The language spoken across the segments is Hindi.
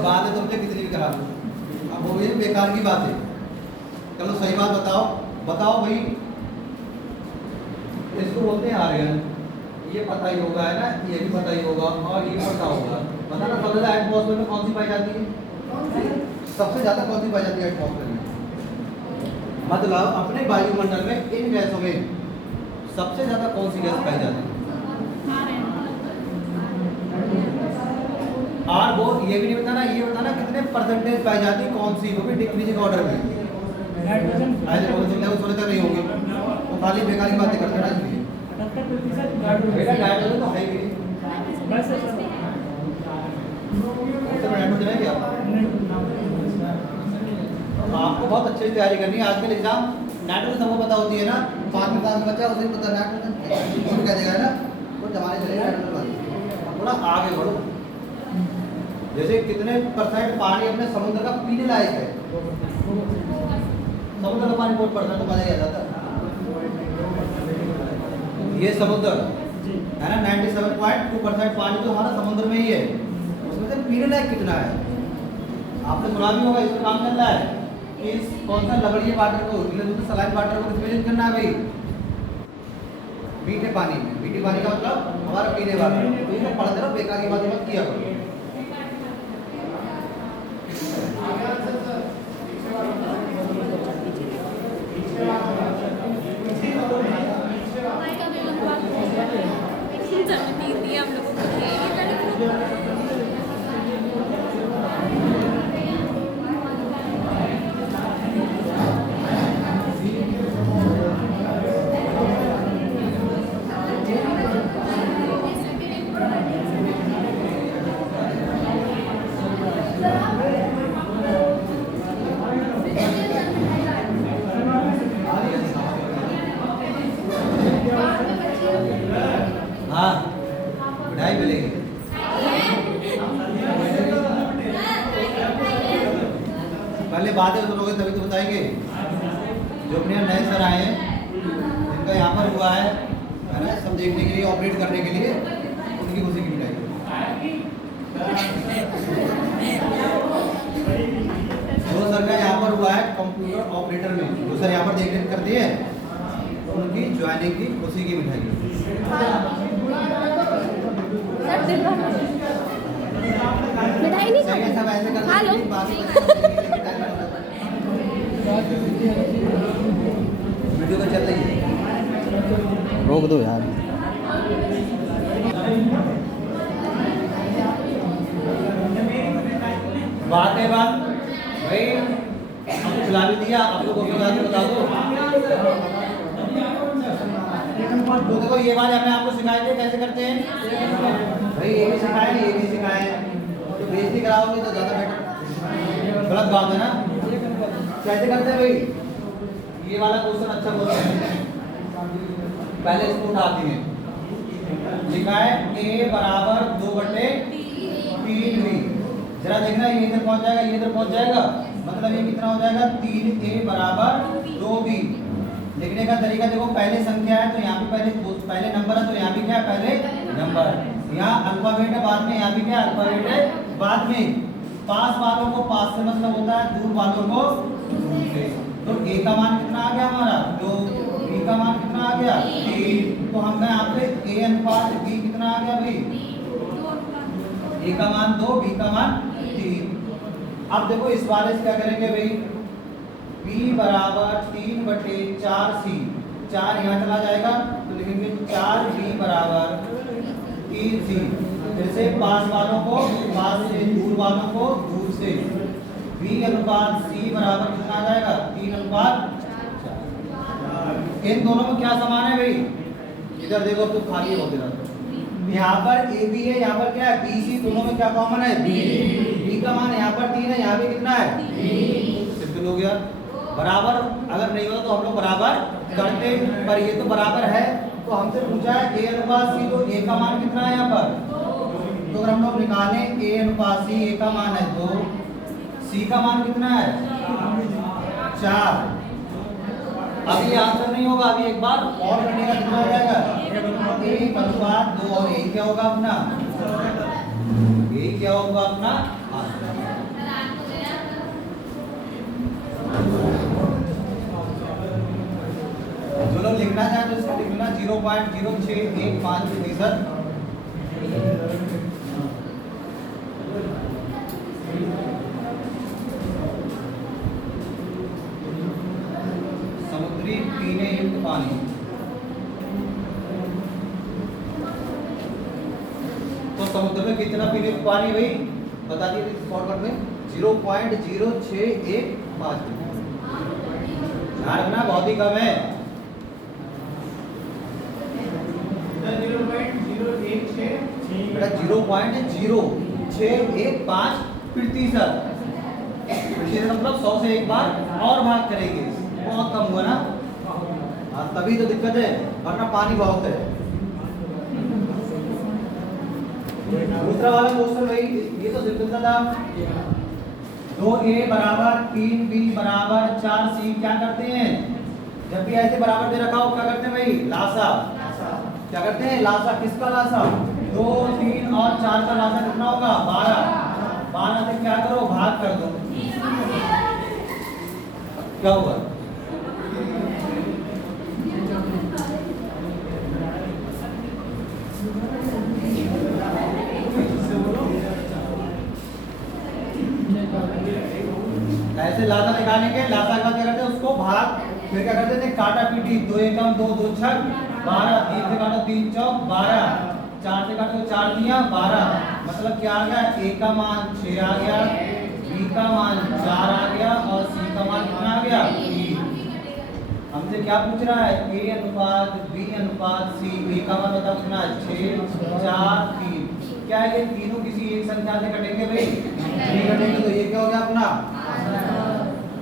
बात है तो मुझे कितनी भी करा दो, अब वो ये बेकार की बात है। चलो सही बात बताओ, बताओ भाई, इसको बोलते हैं आर्यन, ये पता ही होगा है ना, ये भी पता ही होगा और ये पता होगा। बता ना सबसे ज्यादा एटमॉस्फेयर में कौन सी पाई जाती है? सबसे ज्यादा कौन सी पाई जाती है एटमॉस्फेयर में? मतलब अपने वायुमंडल में इन गैसों में सबसे ज्यादा कौन सी गैस पाई जाती है? और वो ये भी नहीं बताना, ये बताना कितने परसेंटेज पाई जाती है कौन सी, वो भी डिक्रीजिंग ऑर्डर में। ऐसे बोल सकते हो थोड़े तक नहीं होंगे तो खाली बेकार की बातें करते ना, इसलिए बेटा नाइट्रोजन तो है ही नाइट्रोजन है क्या? आपको बहुत अच्छे से तैयारी करनी है। आजकल एग्जाम नाइट्रोजन सबको पता होती है ना, 5 में 5 बच्चा उसे पता नाइट्रोजन कह देगा ना, तो जमाने चलेगा नाइट्रोजन। थोड़ा आगे बढ़ो, जैसे कितने परसेंट पानी अपने समुद्र का पीने लायक है? समुद्र का पानी बहुत परसेंट तो मजा ही आ जाता है। ये समुद्र है ना, 97.2% पानी तो हमारा समुद्र में ही है, उसमें से पीने लायक कितना है? आपने सुना भी होगा, इसका काम चल रहा है कि कौन सा लवणीय वाटर को, सलाइन वाटर को किसमें यूज करना है भाई? मीठे पानी में। मीठे पानी का मतलब हमारा पीने वाला। तो ये पढ़ते रहो, बेकार की बातें मत किया करो। हाँ, मिठाई मिलेगी। पहले बातें सुनोगे तभी तो बताएंगे। जो अपने नए सर आए हैं, जिनका यहाँ पर हुआ है ना, सब देखने के लिए, ऑपरेट करने के लिए, उनकी खुशी की मिठाई। जो सर का यहाँ पर हुआ है कंप्यूटर ऑपरेटर में, जो सर यहाँ पर देखने करते हैं, उनकी ज्वाइनिंग की खुशी की मिठाई। मिठाई नहीं खाते? सब ऐसे करते खा लो। वीडियो का चल रही है, रोक दो यार। बात है बात भाई, आपको खिला भी दिया, आपको बता दो। तो देखो ये बात हमें आपको सिखाए थे कैसे करते हैं भाई, ये भी सिखाए, ये भी सिखाए, तो बेइज्जती कराओगे तो ज़्यादा बेटर। गलत बात है ना। कैसे करते हैं भाई? ये वाला क्वेश्चन अच्छा क्वेश्चन है। पहले इसको उठाते हैं, लिखा है a बराबर 2/3b। जरा देखना, ये इधर पहुंच जाएगा, ये इधर पहुंच जाएगा, मतलब ये कितना हो जाएगा? 3a बराबर 2b। लिखने का तरीका देखो, पहले संख्या है तो यहाँ पे पहले नंबर है, तो यहाँ भी क्या है? पहले नंबर। यहाँ अल्फाबेट है बाद में, यहाँ भी क्या? अल्फाबेट है बाद में। पास वालों को पास से मतलब होता है, दूर वालों को दूर से। तो a का मान कितना आ गया हमारा? 2। b का मान कितना आ गया? 3। तो हमने यहाँ पे a अनुपात b कितना आ गया भाई? a का मान 2, b का मान 3। अब देखो इस वाले से क्या करेंगे भाई? b बराबर 3/4c। 4 यहाँ चला जाएगा तो लिखेंगे 4b बराबर 3c। फिर से पास वालों को पास से, दूर वालों को दूर से। b अनुपात c बराबर कितना आ जाएगा? 3/4। इन दोनों में क्या समान है भाई? इधर देखो तो खाली हो गया। यहाँ पर ए बी है, यहाँ पर क्या है बी सी, दोनों में क्या कॉमन है बी। बी का मान यहाँ पर 3 है, यहाँ पे कितना है? सिंपल हो गया। बराबर अगर नहीं होता तो हम लोग बराबर करते, पर ये तो बराबर है तो हमसे पूछा है ए अनुपात सी, तो ए का मान कितना है यहाँ पर? तो अगर हम लोग निकालें ए अनुपात सी, ए का मान है 2, सी का मान कितना है 4। अभी आंसर नहीं होगा, अभी एक बार और करने का कितना हो जाएगा? 1 अनुपात 2 और यही क्या होगा अपना? यही क्या होगा अपना? जो लोग लिखना चाहे तो इसको लिखना 0.0615%। समुद्री पीने युक्त पानी। तो समुद्र में कितना पीने युक्त पानी भाई बता दीजिए शॉर्टकट में? 0.0615। ध्यान रखना बहुत ही कम है। 0.0615%। मतलब 100 से एक बार और भाग करेंगे, बहुत कम हुआ ना। तभी तो दिक्कत है, वरना पानी बहुत है। दूसरा वाला क्वेश्चन भाई ये तो सिंपल सा था। 2a बराबर 3b बराबर 4c क्या करते हैं? जब भी ऐसे बराबर दे रखा हो क्या करते हैं भाई? लासा। क्या करते हैं? लासा। किसका लासा? 2, 3 और 4 का लासा कितना होगा? 12। 12 से क्या करो? भाग कर दो। क्या होगा? ऐसे लासा निकालने के, लासा का क्या करते हैं? उसको भाग, फिर क्या करते थे? काटा पीटी। 2 एकम 2, 2 छक 12, 3 से काटो 3 चौक 12, 4 से काटो 4 दिया 12। मतलब क्या आ गया? ए का मान 6 आ गया, बी का मान 4 आ गया और सी का मान कितना आ गया? 3। हमसे क्या पूछ रहा है? ए अनुपात बी अनुपात सी। ए का मान बताओ कितना है? 6, 4, 3। क्या है ये तीनों किसी एक संख्या से कटेंगे भाई? नहीं कटेंगे, तो ये क्या हो गया अपना?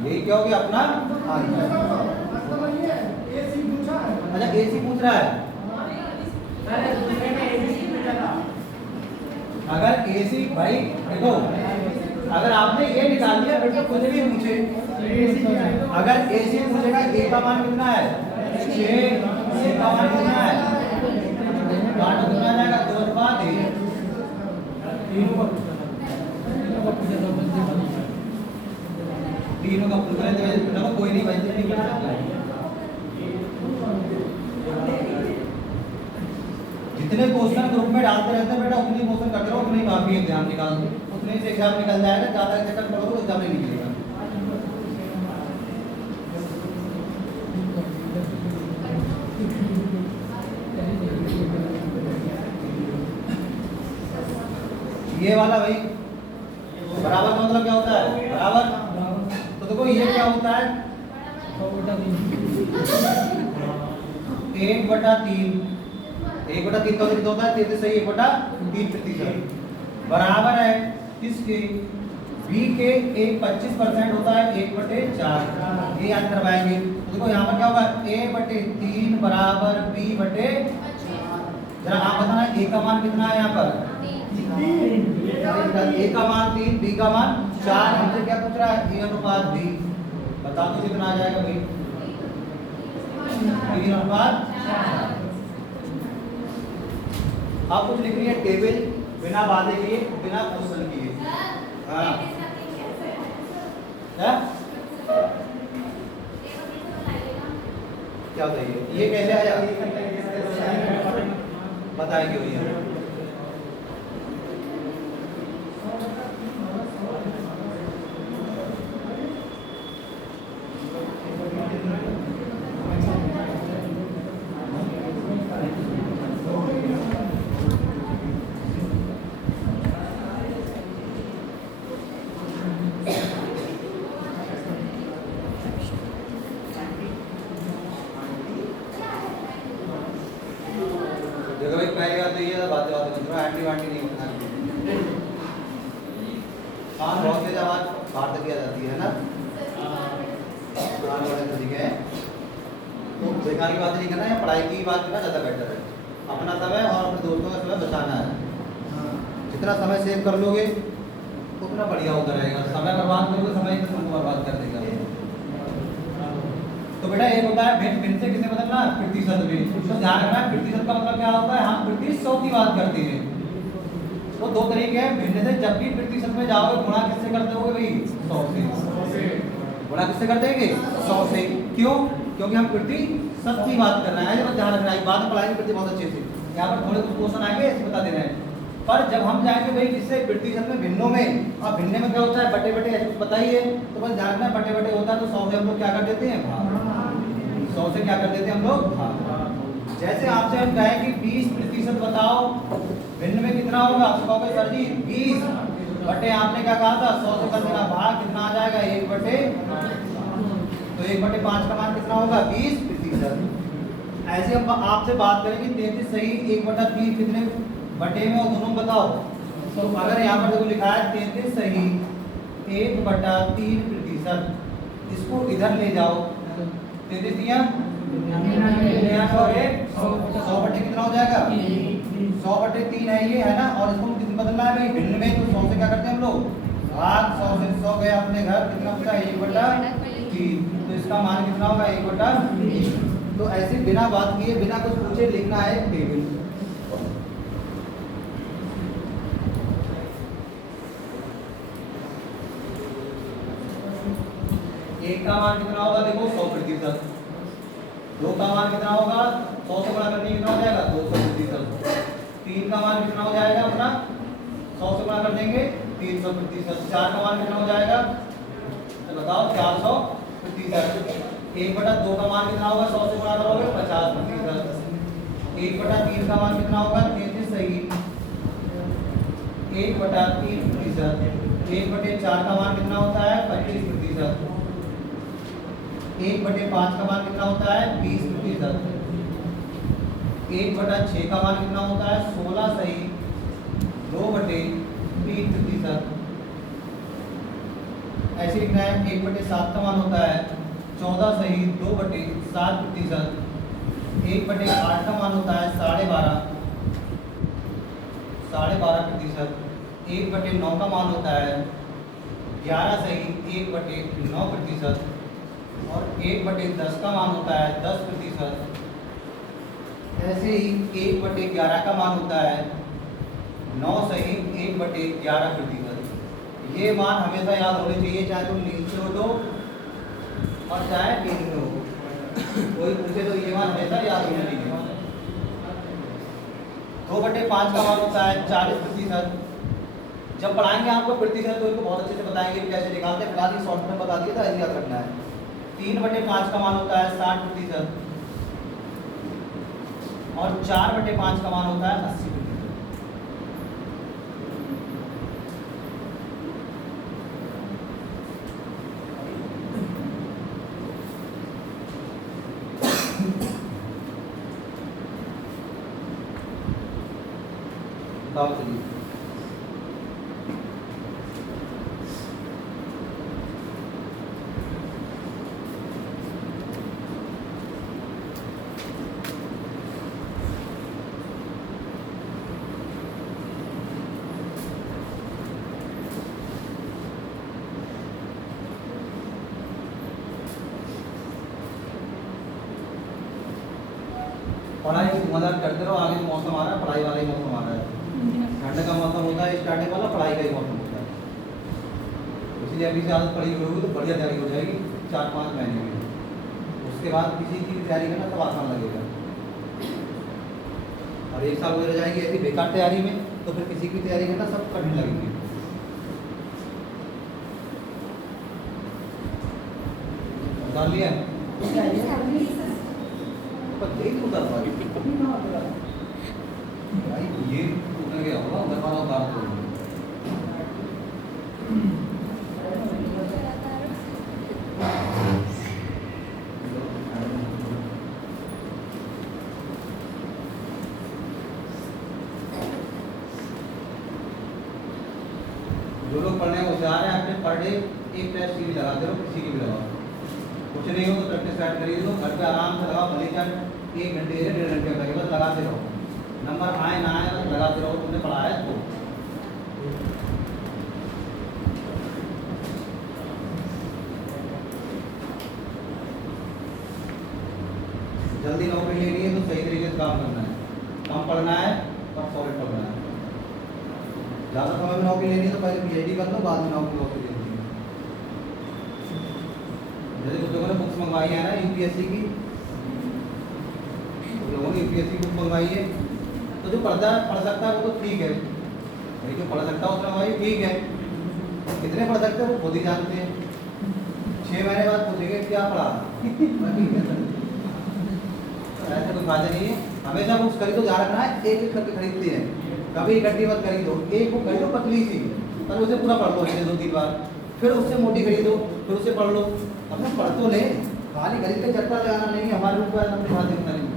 ये क्या हो गया अपना? अच्छा एसी पूछ रहा है। अगर एसी भाई देखो, अगर आपने ये निकाल दिया फिर तो कुछ भी पूछे। अगर एसी पूछेगा ए का मान कितना है? 6, सी का मान कितना है? काटो कितना जाएगा? 2 अनुपात 1। तीनों का पूछ रहे थे, कोई नहीं भाई नहीं कर सकता। जितने क्वेश्चन ग्रुप में डालते रहते हैं बेटा उतने क्वेश्चन करते रहो, उतने काफी एग्जाम निकाल दो, उतने से एग्जाम निकल जाएगा। ज्यादा चक्कर पढ़ोगे तो एग्जाम नहीं निकलेगा। ये वाला भाई बराबर का मतलब क्या होता है? बराबर। तो देखो ये क्या होता है? 1/3। 1/3 का कितना होता है? 33 सही 1/3% बराबर है किसके? बी के। एक 25% होता है 1/4। ये याद करवाएंगे। तो देखो यहाँ पर क्या होगा? a/3 बराबर b/। जरा आप बताना ए का मान कितना है यहाँ पर? ए का मान 3, बी का मान 4। हमसे क्या पूछ रहा है? ए अनुपात बी। बताओ तो कितना आ जाएगा भाई? 3 अनुपात। आप कुछ लिख रही है टेबल बिना बाधे किए, बिना क्वेश्चन किए। हाँ क्या बताइए? ये कैसे आया? बताएंगे भैया। पहली बात तो ये है, बातें बातें मत करो, एंटी वांटी नहीं होना। हाँ बहुत तेज आवाज बाहर तक किया जाती है ना, हाँ बड़े तरीके हैं। तो बेकार की बात नहीं करना है, पढ़ाई की बात करना ज़्यादा बेटर है। अपना समय और अपने दोस्तों का समय बचाना है। जितना समय सेव कर लोगे उतना बढ़िया होता रहेगा। समय बर्बाद करोगे, समय तुमको बर्बाद कर देगा। तो बेटा एक होता है भिन्न, भिन्न से किसे बदलना, प्रतिशत में। तो ध्यान रखना है प्रतिशत का मतलब क्या होता है, हम प्रतिशत की बात करते हैं। तो दो तरीके हैं भिन्न से, जब भी प्रतिशत में जाओगे गुणा किससे करते होगे भाई, 100 से। गुणा किससे कर देंगे, 100 से। क्यों, क्योंकि हम प्रतिशत की बात कर रहे हैं। ये ध्यान रखना है, बाद में पढ़ाई करते बहुत अच्छे से। यहाँ पर थोड़े कुछ क्वेश्चन आएंगे, इसे बता दे रहे हैं। पर जब हम जाएंगे भाई जिससे प्रतिशत में भिन्नों में, अब भिन्न में क्या होता है, बटे बटे बताइए। तो बस ध्यान रखना बटे बटे होता है, तो 100 से हम लोग क्या कर देते हैं, भाग। 100 से क्या कर देते हैं हम लोग, भाग। जैसे आपसे हम कहें कि 20% बताओ, भिन्न में कितना होगा, आप कहोगे सर जी 20 बटे, आपने क्या कहा था 100 से कर देना, भाग कितना आ जाएगा 1 बटे, तो 1 बटे 5 का मान कितना होगा 20%। ऐसे हम आपसे बात करेंगे 33 सही 1 बटा 3 कितने बटे में और दोनों बताओ। तो अगर यहाँ पर देखो लिखा है 33 सही 1 बटा 3%, इसको इधर ले जाओ, 33 दिया 100 बटे कितना हो जाएगा, 100 बटे 3 है ये, है ना। और इसको कितना बदलना है भाई, भिन्न में, तो 100 से क्या करते हैं हम लोग, भाग। 100 से 100 गया अपने घर, कितना होता है 1 बटा 3, तो इसका मान कितना होगा 1 बटा 3। तो ऐसे बिना बात किए, बिना कुछ पूछे लिखना है टेबल। एक का मान कितना होगा देखो 100%, 2 का मान कितना होगा 100 से गुणा करने कितना हो जाएगा 200%, 3 का मान कितना हो जाएगा अपना 100 से गुणा कर देंगे 300%, 4 का मान कितना हो जाएगा तो बताओ 400%, 1 बटा 2 का मान कितना होगा 100 से गुणा करोगे 50%, 1 बटा 3 का मान कितना होगा 33 सही 1 बटा 3%, 1 बटे 4 का मान कितना होता है 25%, 1 बटे 5 का मान कितना होता है 20%, 1 बटा 6 का मान कितना होता है 16 सही 2 बटे 20%। ऐसे लिखना है 1 बटे 7 का मान होता है 14 सही 2 बटे 7%, 1 बटे 8 का मान होता है 12.5%, 1 बटे 9 का मान होता है 11 सही 1 बटे 9%, और 1 बटे 10 का मान होता है 10%। ऐसे ही 1 बटे 11 का मान होता है 9 सही 1 बटे 11%। ये मान हमेशा याद होने चाहिए, चाहे तुम नींद से उठो और चाहे नींद में हो, कोई पूछे तो ये मान हमेशा याद होने चाहिए। 2 बटे 5 का मान होता है 40%। जब पढ़ाएंगे आपको प्रतिशत तो इनको बहुत अच्छे से बताएंगे कि कैसे निकालते हैं, फिलहाल शॉर्ट में बता दिया था, ऐसे याद रखना है। 3 बटे 5 का मान होता है 60%, और 4 बटे 5 का मान होता है 80%। बताओ चलिए। पढ़ाई मदद करते रहो, आगे जो मौसम आ रहा है पढ़ाई वाला ही मौसम आ रहा है। ठंड का मौसम होता है स्टार्टिंग वाला, पढ़ाई का ही मौसम होता है। इसलिए अभी से आदत पढ़ी होगी तो बढ़िया तैयारी हो जाएगी 4-5 महीने में। उसके बाद किसी की तैयारी करना तब आसान लगेगा, और 1 साल गुजर जाएंगे ऐसी बेकार तैयारी में, तो फिर किसी की तैयारी करना सब कठिन लगेगी। डाल लिया तेज उतर भाई, ये उतर गया होगा, उधर वाला उतार दो। पढ़े एक टेस्ट भी लगाते रहो, किसी की भी लगाओ, कुछ नहीं हो तो प्रैक्टिस स्टार्ट करिए लो, घर पे आराम से लगाओ, भले चाहे 1 घंटे या 1.5 घंटे लगे, बस लगाते रहो, नंबर आए ना आए बस लगाते रहो, तुमने पढ़ा है तो। जल्दी नौकरी लेनी है तो सही तरीके से काम करना है, कम पढ़ना है और सॉलिड पढ़ना है। ज़्यादा समय में नौकरी लेनी है तो पहले पीएचडी कर लो, बाद में नौकरी लेनी है। जैसे कुछ लोगों ने बुक्स मंगवाई है ना यूपीएससी की, कुछ लोगों ने यूपीएससी बुक मंगवाई है, तो जो पढ़ सकता है वो तो ठीक है भाई, जो पढ़ सकता है उसने मंगवाई ठीक है, कितने पढ़ सकते हैं वो खुद ही जानते हैं। 6 महीने बाद पूछेंगे क्या पढ़ा ऐसा कोई फायदा नहीं है। हमेशा बुक्स खरीदो, ध्यान रखना है एक एक करके खरीदते हैं, कभी इकट्ठी मत खरीदो, एक बुक खरीदो पतली सी, पर उसे पूरा पढ़ लो अच्छे 2-3 बार, फिर उससे मोटी खरीदो, फिर उसे पढ़ लो। अपने पढ़ तो ले, खाली खरीद के चक्कर लगाना नहीं, हमारे ऊपर अपने हाथ देखना नहीं।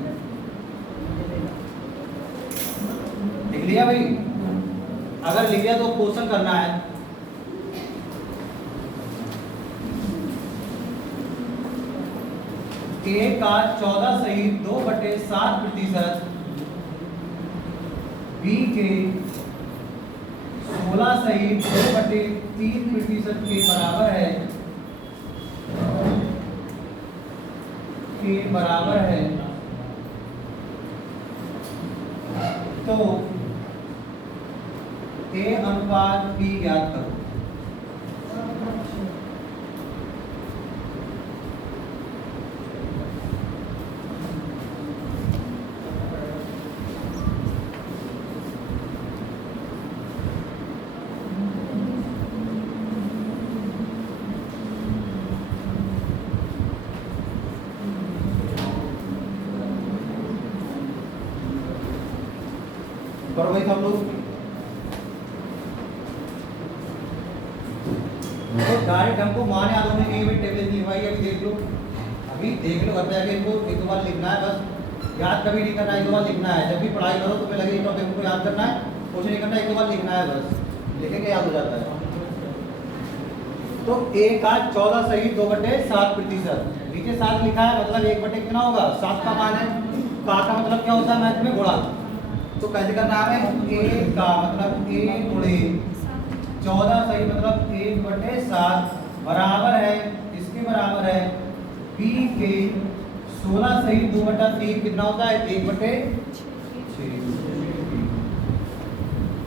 लिख लिया भाई? अगर लिख लिया तो क्वेश्चन करना है। A का 14 सही 2/7%, B के 16 सही 2/3% के बराबर है, तो A अनुपात B ज्ञात करो। करो भाई सब लोग। तो डायरेक्ट हमको मान याद होने की टेबल लिखवाई, अभी देख लो, अभी देख लो, घर पे जाके इनको 1-2 बार लिखना है, बस याद कभी नहीं करना है, 1-2 बार लिखना है। जब भी पढ़ाई करो तुम्हें लगे टॉपिक को याद करना है, कुछ नहीं करना, 1-2 बार लिखना है, बस लिखेंगे याद हो जाता है। तो A का 14 सही 2/7%, नीचे 7 लिखा है, मतलब 1/, कितना होगा 7 का मान है, का मतलब क्या होता है मैथ में गुणा, तो कैसे करना है, A का मतलब A गुणे 14 सही मतलब 1/7 बराबर है, इसके बराबर है B के 16 सही 2/3, कितना होता है 1/6।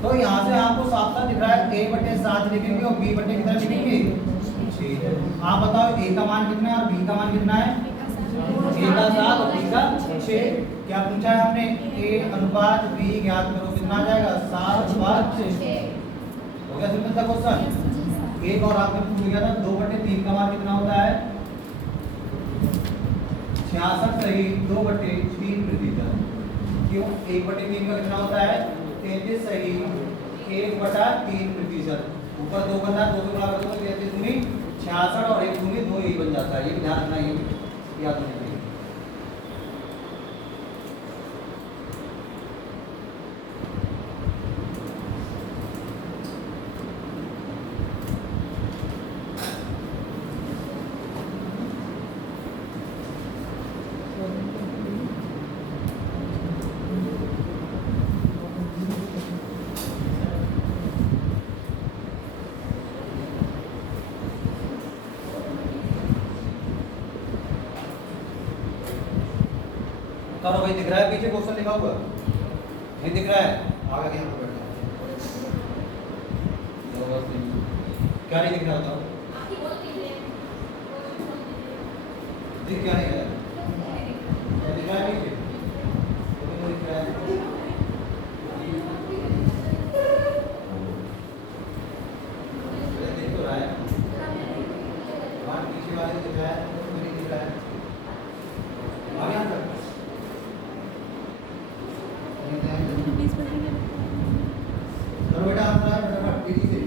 तो यहाँ से आपको साफ साफ दिख रहा है A/7 लिखेंगे और B बटे कितना लिखेंगे 6। आप बताओ A का मान कितना है और B का मान कितना है, A का 7 और B का 6। क्या पूछा है हमने, A अनुपात B ज्ञात करो, कितना आ जाएगा 7/6। हो गया सिंपल सा क्वेश्चन। एक और आपने पूछ लिया था 2/3 का मान कितना होता है 66 सही 2/3%। क्यों 1/3 का कितना होता है 33 सही 1/3%। ऊपर 2 बन रहा है, 2 से गुणा कर दो 33 दूनी 66 और 1 दूनी 2 यही बन जाता है। ये भी ध्यान रखना, ये भी याद होना चाहिए। करो भाई, दिख रहा है पीछे क्वेश्चन लिखा हुआ, नहीं दिख रहा है, आगे यहाँ पर बैठा, क्या नहीं दिख रहा बताओ, दिख क्या नहीं रहा है, दिख रहा है पीछे, दिख रहा है, दिख तो रहा है, पीछे वाले दिख रहा है, नहीं दिख रहा है, आगे यहाँ पर बेटा आप फटाफट तेजी से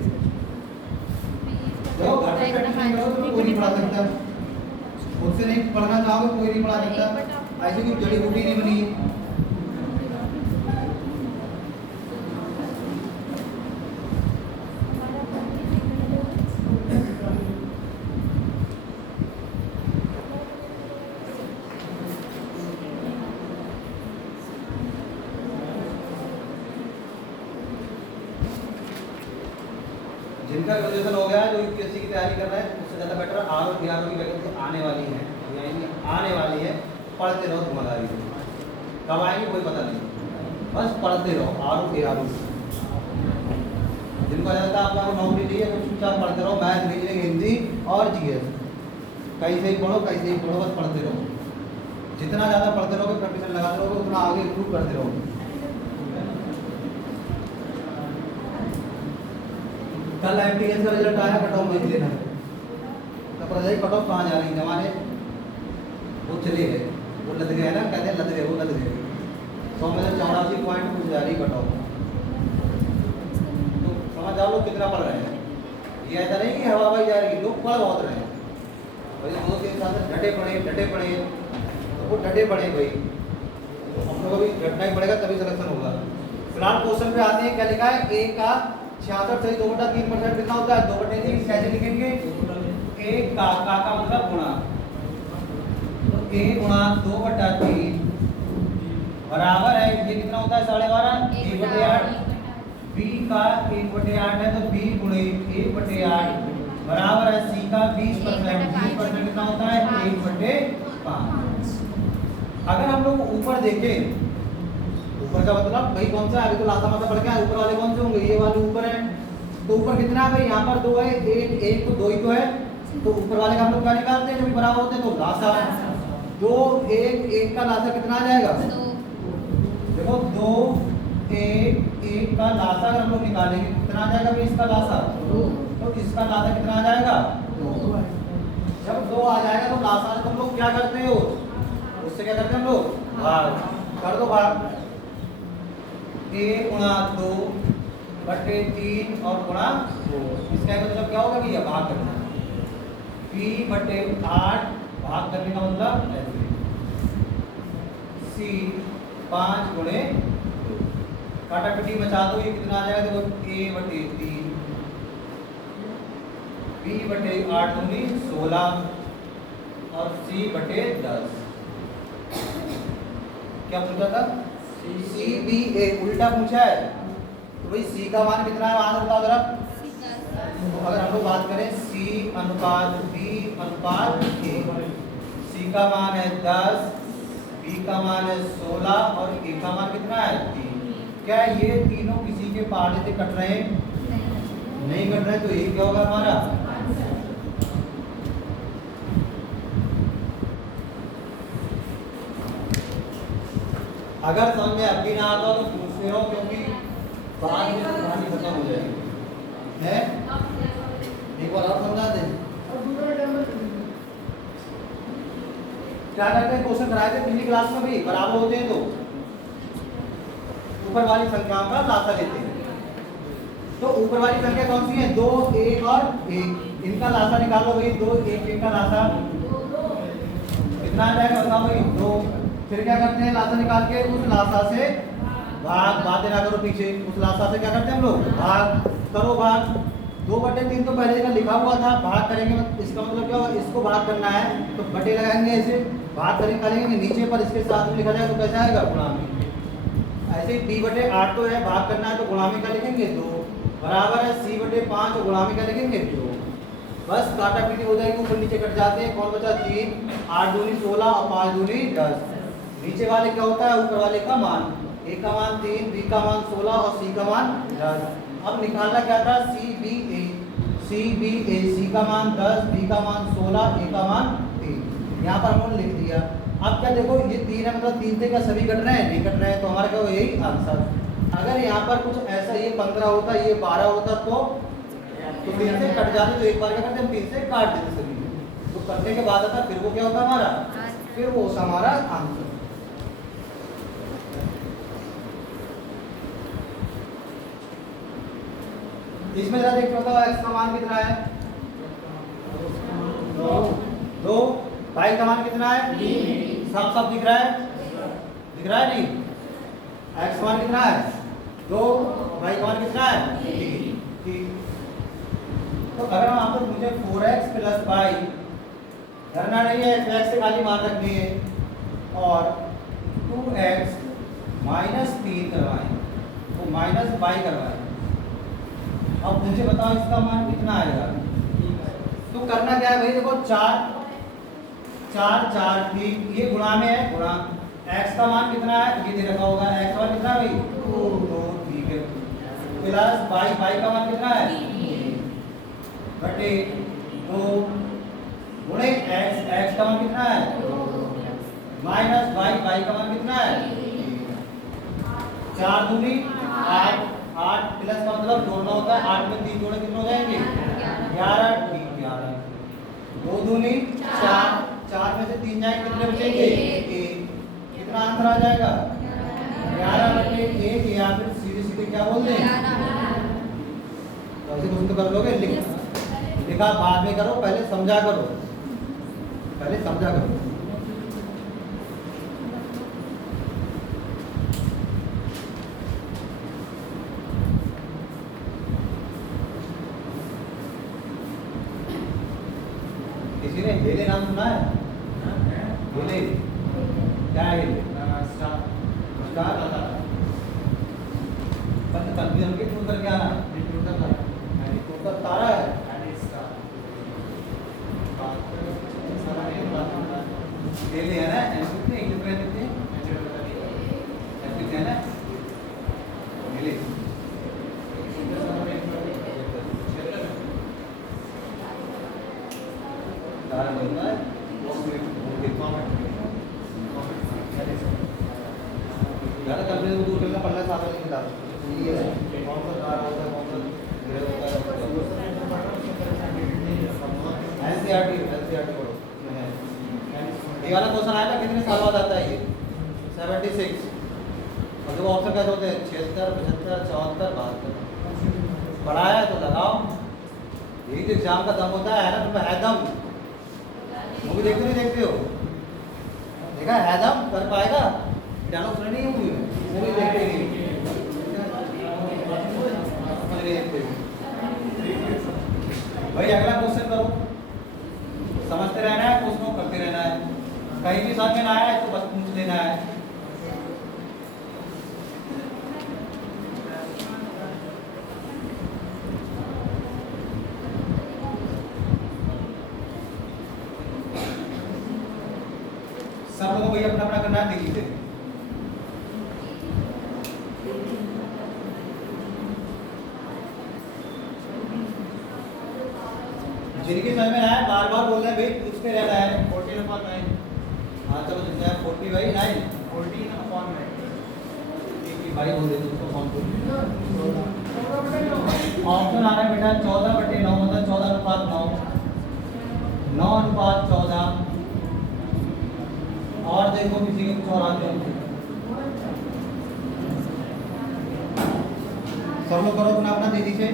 देखो, घर पे प्रैक्टिस नहीं करो तो कोई नहीं पढ़ा सकता, खुद से नहीं पढ़ना चाहोगे कोई नहीं पढ़ा सकता, ऐसी कोई जड़ी बूटी नहीं बनी है। जिनका ग्रेजुएशन हो गया है, जो यूपीएससी की तैयारी कर रहे हैं, उससे ज़्यादा बेटर आर और ARO की वैकेंसी आने वाली है, यानी आने वाली है। पढ़ते रहो धुआंधारी, कब आएंगे कोई पता नहीं, बस पढ़ते रहो आर और ARO। जिनको ज़्यादा आप लोगों को नौकरी चाहिए तो चुपचाप पढ़ते रहो, मैथ, रीजनिंग, हिंदी और GS, कहीं से ही पढ़ो, कहीं से ही पढ़ो, बस पढ़ते रहो। जितना ज़्यादा पढ़ते रहोगे, प्रैक्टिस लगाते रहोगे, उतना आगे इम्प्रूव करते रहोगे। कल MTS का रिजल्ट आया, कट ऑफ देख लेना, तो पता चला कट ऑफ कहाँ जा रही है। हमारे वो चले गए, वो लद गए ना, कहते हैं लद गए, वो लद गए 100 में से 84 पॉइंट कुछ जा रही कट ऑफ। तो समझ जाओ लोग कितना पढ़ रहे हैं। ये ऐसा नहीं कि हवा हवाई जा रही है, लोग पढ़ बहुत रहे हैं भाई, 2-3 साल से डटे पड़े, तो वो डटे पड़े भाई, हम लोग को भी डटना ही पड़ेगा, तभी सिलेक्शन होगा। फिलहाल क्वेश्चन पे आते हैं, क्या लिखा है, A का 66 से 2/3% कितना होता है, 2/3 कैसे लिखेंगे, A का मतलब गुणा, तो A गुणा 2/3 बराबर है, ये कितना होता है 12.5, 1/8। B का 1/8 है, तो B गुणे 1/8 बराबर है C का 20%, 20% कितना होता है 1/5। अगर हम लोग ऊपर देखें, ऊपर का मतलब भाई कौन सा है, अभी तो लासा मासा पढ़ के आए, ऊपर वाले कौन से होंगे, ये वाले ऊपर है, तो ऊपर कितना है भाई, यहाँ पर 2 है, 1 तो 2 ही तो है, तो ऊपर वाले का हम लोग क्या निकालते हैं, जब बराबर होते हैं तो लासा, 2 1 का लासा कितना आ जाएगा, देखो 2 1 का लासा अगर हम लोग निकालेंगे कितना आ जाएगा भाई, इसका लासा, तो इसका लासा कितना आ जाएगा 2। जब 2 आ जाएगा तो लासा से तुम लोग क्या करते हो, उससे क्या करते हैं हम लोग, भाग कर दो, भाग A गुणा 2/3 और गुणा 2, इसका मतलब क्या होगा कि ये भाग करना, B/8 भाग करने का मतलब ऐसे, C 5 गुणे 2, काटाकुटी मचा दो, ये कितना आ जाएगा, देखो A/3, B/8 दूनी 16 और C/10। क्या पूछा था, CBA उल्टा पूछा है, तो भाई C का मान कितना है, आंसर बताओ जरा। तो अगर हम लोग बात करें C अनुपात B अनुपात A, C का मान है 10, B का मान है 16 और A का मान कितना है 3। क्या ये तीनों किसी के पहाड़े से कट रहे हैं, नहीं कट रहे, तो ये क्या होगा हमारा, अगर समझ में अब भी ना आता तो पूछते रहो, क्योंकि बाद में कहानी खत्म हो जाएगी है। एक बार और समझा दें, क्या करते हैं, क्वेश्चन कराए थे पिछली क्लास में भी, बराबर होते हैं तो ऊपर वाली संख्याओं का लासा लेते हैं। तो ऊपर वाली संख्या कौन सी है, 2 1 और 1, इनका लासा निकालो भाई, 2 1 1 का लासा कितना आ जाएगा बताओ भाई 2। फिर क्या करते हैं, लासा निकाल के उस लासा से भाग, बातें ना करो पीछे, उस लासा से क्या करते हैं हम लोग, भाग करो, भाग 2/3 तो पहले का लिखा हुआ था, भाग करेंगे, इसका मतलब क्या होगा, इसको भाग करना है तो बटे लगाएंगे, ऐसे भाग करेंगे, निकालेंगे नीचे पर इसके साथ में लिखा जाएगा तो कैसा आएगा, गुणा में। ऐसे ही B/8 तो है, भाग करना है तो गुणा में क्या लिखेंगे 2 बराबर है C/5 और गुणा में क्या लिखेंगे 2। बस काटा पीटी हो जाएगी, ऊपर नीचे कट जाते हैं, कौन बचा 3, 8 दूनी 16 और 5 दूनी 10। नीचे वाले क्या होता है, ऊपर वाले का मान, A का मान 3, B का मान 16 और C का मान 10। अब निकालना क्या था, CBA, C का मान 10, B का मान 16, A का मान 3, यहाँ पर हमने लिख दिया। अब क्या देखो, ये 3 है, मतलब 3 से क्या सभी कट रहे हैं, नहीं कट रहे हैं, तो हमारा क्या होगा यही आंसर। अगर यहाँ पर कुछ ऐसा, ये 15 होता, ये 12 होता तो 3 से कट जाते, तो एक बार क्या करते हम 3 से काट देते सभी, तो करने के बाद आता फिर वो क्या होता हमारा, फिर वो होता हमारा आंसर। इसमें जरा देख बताओ, x का मान कितना है, 2, y का मान कितना है, साफ साफ दिख रहा है, दिख रहा है नहीं, x का मान कितना है 2, y का मान कितना है 3। तो अगर हम आपको मुझे 4x + y करना नहीं है, x से खाली मान रखनी है, और 2x - 3 करवाएं, तो -y करवाएं, अब मुझे बताओ इसका मान कितना आएगा। तो करना क्या है भाई, देखो 4 4 4 ठीक, ये गुणा में है, गुणा x का मान कितना है, ये दे रखा होगा, x का मान कितना है भाई 2, ठीक है, प्लस y का मान कितना है बटे 2 गुणे x का मान कितना है माइनस y का मान कितना है 4 दूनी 8 8 प्लस का मतलब जोड़ना होता है, 8 में 3 जोड़े कितने हो जाएंगे 11, ठीक 11, 2 दूनी 4, 4 में से 3 जाएंगे कितने बचेंगे 1, कितना आंसर आ जाएगा 11 बटे 1, या फिर सीधे सीधे क्या बोल दें तो ऐसे कुछ तो कर लोगे, लिखा बाद में करो, पहले समझा करो, पहले समझा करो। किसी ने हेले नाम सुना है, हेले क्या है हेले स्टार, पर कंफ्यूजन के टूट कर क्या ना टूट कर तारा है, हेले है ना, कितने इंटरप्रेट कितने है ना हेले तारा बोलता है ज़्यादा कंफ्यूजन को दूर करना पढ़ना साफ है किताब ये है कौन सा तारा होता है, कौन सा ग्रह होता है, एनसीईआरटी पढ़ो, ये वाला क्वेश्चन आएगा कितने साल बाद आता है ये 76, और जो ऑप्शन कैसे होते हैं 76 75 74 72, पढ़ाया है तो लगाओ, यही तो एग्जाम का दम होता है ना, तुम्हें है दम, मूवी देखते नहीं देखते हो, देखा है दम कर पाएगा, डायलॉग सुने नहीं मूवी में, मूवी देखते नहीं भाई। अगला क्वेश्चन करो, समझते रहना है, क्वेश्चन को करते रहना है, कहीं भी समझ में ना आया तो बस पूछ लेना है। सब लोगों को भाई अपना अपना करना है, देखिए जिनके समझ में आया बार बार बोल रहे हैं भाई, पूछते रहना है। 14/9, हाँ चलो जितना है 40/9, 14/9 भाई बोल देते उसको कौन ऑप्शन आ रहा है बेटा 14/9 मतलब 14/9, 9/14, और देखो किसी के कुछ और आते हैं, सब लोग करो अपना अपना तेजी से।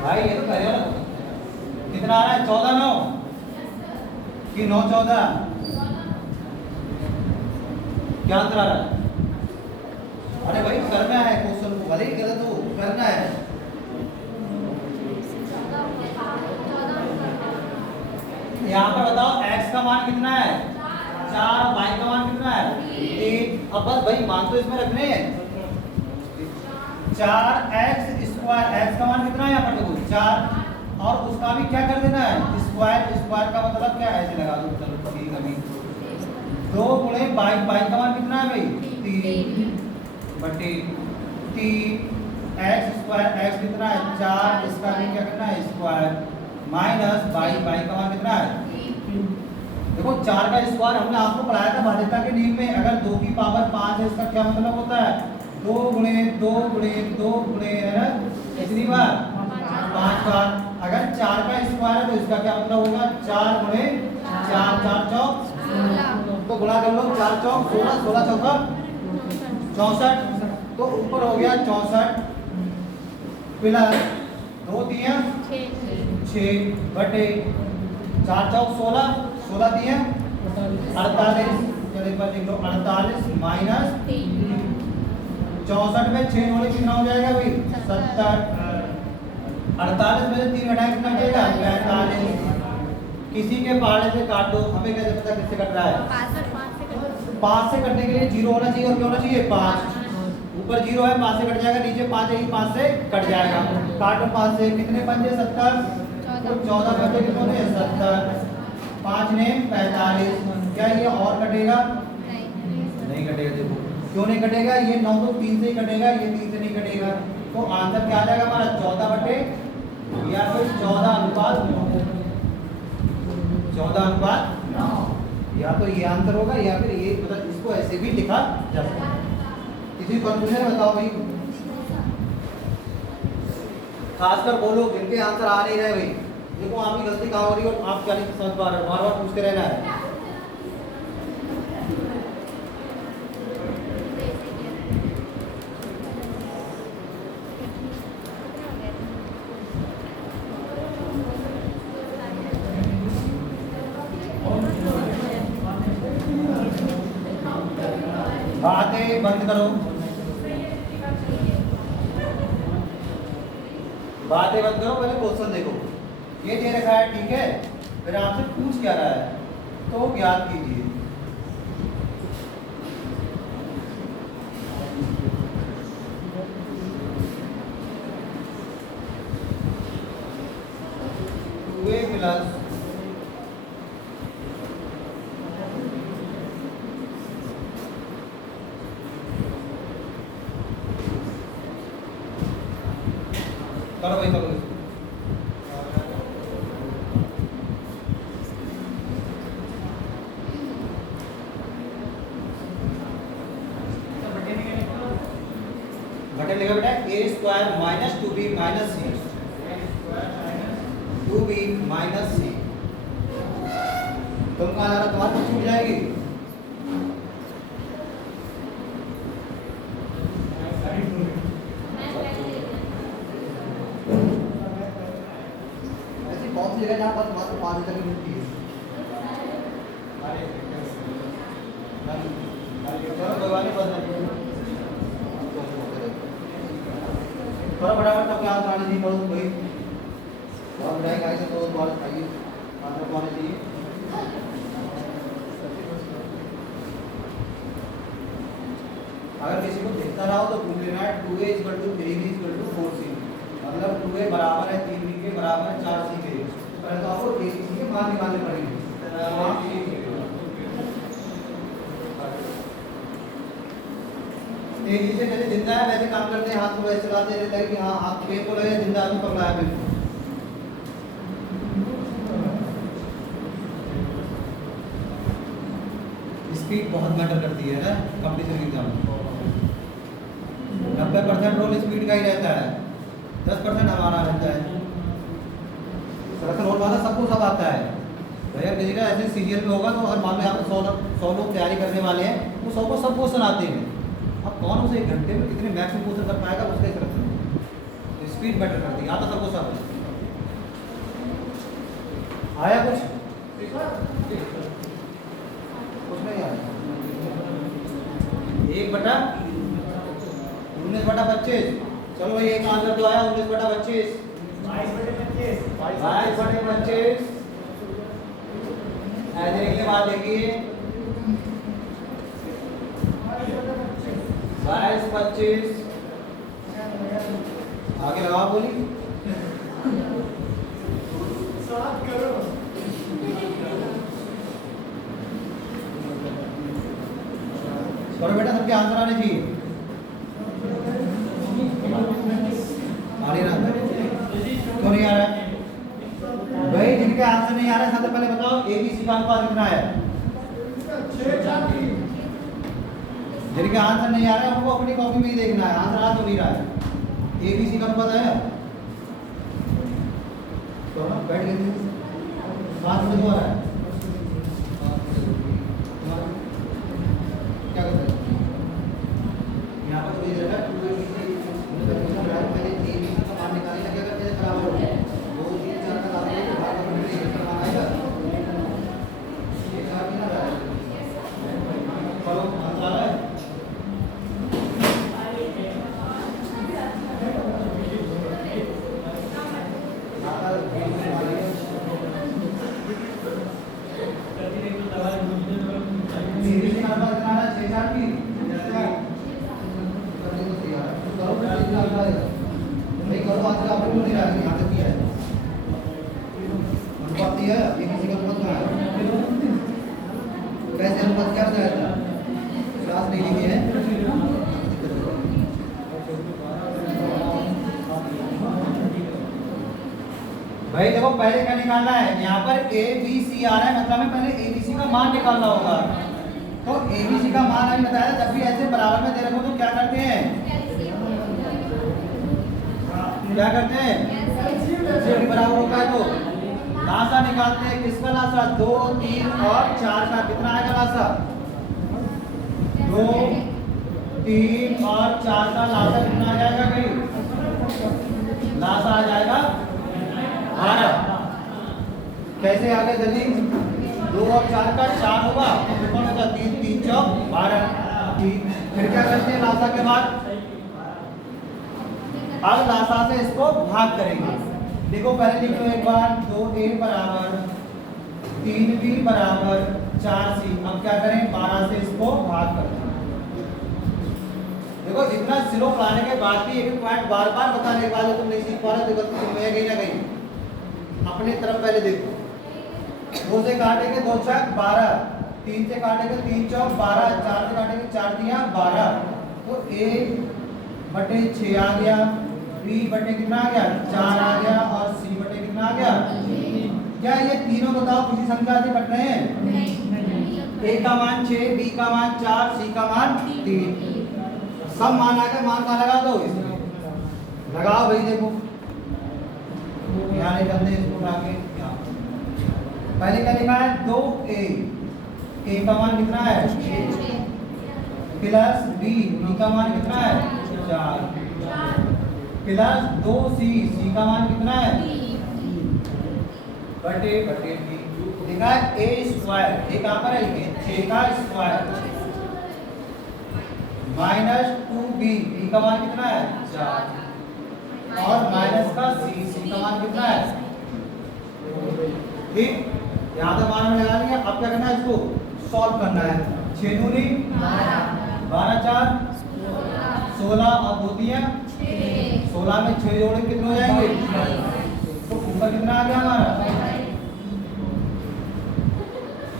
भाई ये तो करेगा कितना आ रहा है 14/9 कि 9/14, क्या आंसर आ रहा है? अरे भाई करना है क्वेश्चन को, भले ही गलत हो करना है। यहाँ पर बताओ x का मान कितना है 4, y का मान कितना है 3, अब बस भाई मान तो इसमें रखने हैं 4x स्क्वायर, x का मान कितना है यहाँ पर देखो 4, और उसका भी क्या कर देना है स्क्वायर, स्क्वायर का मतलब क्या है ऐसे लगा दो, चलो ठीक है। 2 गुणे y का मान कितना है भाई 3 बटे 3, x स्क्वायर, x कितना है 4, इसका भी क्या करना है स्क्वायर, माइनस y का मान कितना है देखो 4 का स्क्वायर हमने आपको पढ़ाया था भाज्यता के नियम में, अगर 2 की पावर 5 है इसका क्या मतलब होता है 2 गुणे 2 गुणे 2 गुणे है ना कितनी बार 5 बार, अगर 4 का स्क्वायर है तो इसका क्या मतलब होगा 4 गुणे 4, 4 चौक 16, तो गुणा कर लो 4 चौक 16, 16 चौका 64, तो ऊपर हो गया 64 प्लस 2 दिया 6 बटे 4 चौक 16, 16 दिया 48, चलो एक बार लिख लो 48 माइनस 64 में 6 होने कितना हो जाएगा भाई 70, 48 में से 3 घटाए कितना बचेगा 45। किसी के पहाड़े से काट दो, हमें कैसे पता किससे कट रहा है? 5 से कटने के लिए 0 होना चाहिए और क्या होना चाहिए 5। ऊपर 0 है 5 से कट जाएगा, नीचे 5 है 5 से कट जाएगा। काटो 5 से, कितने पंजे 70, तो 14 बचे कितने होते हैं 70, 5 ने 45। क्या ये और कटेगा? नहीं कटेगा। देखो क्यों नहीं कटेगा, ये 9 तो 3 से ही कटेगा, ये 3 से नहीं कटेगा। तो आंसर क्या आ जाएगा हमारा 14 बटे या फिर 14:9, 14:9, या तो ये आंसर होगा या फिर ये, मतलब इसको ऐसे भी लिखा जा सकता है। किसी कंफ्यूजन बताओ भाई, खासकर वो लोग जिनके आंसर आ नहीं रहे भाई, देखो आपकी गलती कहाँ हो रही है और आप क्या नहीं समझ पा रहे हो, बार बार पूछते रहना है। बातें बंद करो, बातें बंद करो, पहले क्वेश्चन देखो। ये दे रखा है ठीक है, फिर आपसे पूछ क्या रहा है तो ज्ञात कीजिए। टू ए प्लस करो भाई करो। घटे लेगा बेटा a² minus 2b minus c, 2b minus c। तुम कहाँ जा रहा, तुम्हारी तो छूट जाएगी। ऐसी कौन सी जगह जहाँ पर मात्र 5 तक मिलती है? चलो कोई बात नहीं, बदल थोड़ा फटाफट तब क्या आने नहीं पड़ो कोई और बढ़ाई खाई से तो बहुत खाइए आंसर आने चाहिए। अगर किसी को दिखता रहा हो तो पूछ लेना है 2a = 3b = 4c, मतलब 2a बराबर है 3b के बराबर है 4c के। पहले तो आपको abc के मान निकालने पड़ेंगे। तेजी से जैसे जिंदा है वैसे काम करते हैं, हाथ को वैसे चलाते रहते हैं कि हाँ हाथ पेड़ को लगे, जिंदा आदमी पकड़ा है बिल्कुल। स्पीड बहुत मैटर करती है ना कंपटीशन एग्जाम में। 90% रोल स्पीड का ही रहता है, 10% हमारा रहता है। सड़क रोल वाला सबको सब आता है भैया। किसी का ऐसे सीरियल में होगा तो अगर मान लो यहाँ पर 100 लोग तैयारी करने वाले हैं तो 100 को सब क्वेश्चन आते हैं। अब कौन उसे 1 घंटे में कितने मैक्सिमम क्वेश्चन कर पाएगा उसका ही सिलेक्शन है। तो स्पीड मैटर करती है, आता सबको सब आया कुछ नहीं आया। 1/19/25, चलो भाई एक आंसर तो आया 19/25, 22/25। ऐसे के बाद देखिए 22/25 आगे लगाओ बोली। और बेटा सबके आंसर आने चाहिए। आ नहीं रहा क्यों नहीं आ रहा है भाई? जिनके आंसर नहीं आ रहे सबसे पहले बताओ ABC का अनुपात कितना है? जिनके आंसर नहीं आ रहे हैं उनको अपनी कॉपी में ही देखना है, आंसर आ तो नहीं रहा है। ABC का अनुपात है तो ना बैठ गए 5 मिनट हो रहा है। क्या करते हैं यहाँ पर तो ये नंबर कितना है 6 4 की जैसे करने को तैयार है तो करो फिर इतना आ जाएगा नहीं करो आज का आपको नहीं आएगा यहां तक ही है अनुपात है ये किसी का अनुपात है कैसे अनुपात क्या जाएगा क्लास नहीं लिखी है भाई देखो पहले क्या निकालना है यहाँ पर ए बी सी आ रहा है मतलब हमें पहले ए बी सी का मान निकालना होगा तो ए बी सी का मान हमें बताया जब भी ऐसे बराबर में दे रखो तो क्या करते हैं एलसीएम बराबर होता है तो लासा निकालते हैं किसका लासा 2 3 और 4 का कितना आएगा लासा 2 3 और 4 का लासा कितना आ जाएगा भाई लासा आ जाएगा 12 कैसे आगे जल्दी 2 और 4 का 4 होगा तो कौन होगा 3 3 चौक 12 फिर क्या करते हैं लासा के बाद अब लासा से इसको भाग करेंगे देखो पहले लिखो एक बार 2a बराबर 3b बराबर 4c अब क्या करें 12 से इसको भाग करते हैं देखो इतना स्लो पढ़ाने के बाद भी एक पॉइंट बार बार बताने के बाद तुम नहीं सीख पा रहे तो गलती तुम में कहीं ना कहीं अपनी तरफ पहले देखो 2 से काटेंगे 2 छक 12 3 से काटेंगे 3 चौक 12 4 से काटेंगे 4 दिया 12 तो a बटे 6 आ गया b बटे कितना आ गया 4 आ गया और c बटे कितना आ गया क्या ये तीनों बताओ किसी संख्या से कट रहे हैं a का मान 6 b का मान 4 c का मान 3 सब मान आ गए मान का लगा दो इसमें लगाओ भाई देखो यहाँ निकलते इसको उठा के पहले क्या लिखा है 2a a का मान कितना है 6 प्लस b का मान कितना है 4 प्लस 2c c का मान कितना है बटे बटे लिखा है a स्क्वायर a कहाँ पर है ये 6 का स्क्वायर माइनस 2b b का मान कितना है 4 और माइनस का c का मान कितना है ठीक यहाँ तक मान में लगा लिया अब क्या करना है इसको सॉल्व करना है 6 दूनी 12 4 16 और 2 दिया 16 में 6 जोड़े कितने हो जाएंगे तो ऊपर कितना आ गया हमारा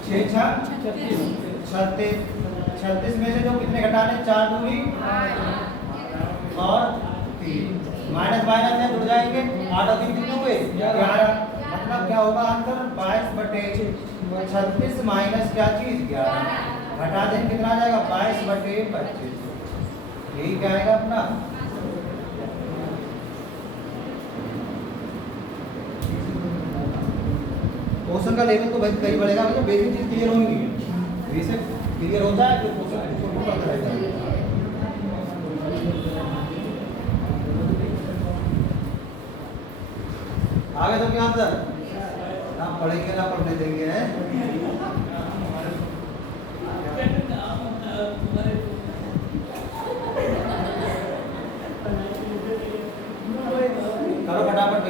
6 36 में से जो कितने घटाने 4 दूनी और 3 माइनस माइनस में जुड़ जाएंगे 8 और 3 कितने हुए 11 मतलब क्या होगा आंसर 22 बटे 36 माइनस क्या चीज 11 घटा दें कितना आ जाएगा 22 बटे 25 यही क्या आएगा अपना क्वेश्चन का लेवल तो भाई कई बढ़ेगा मतलब बेसिक चीज क्लियर होंगी बेसिक क्लियर होता है तो क्वेश्चन को पता रहेगा आगे तो क्या आंसर ना पढ़ेंगे ना पढ़ने देंगे हैं करो फटाफट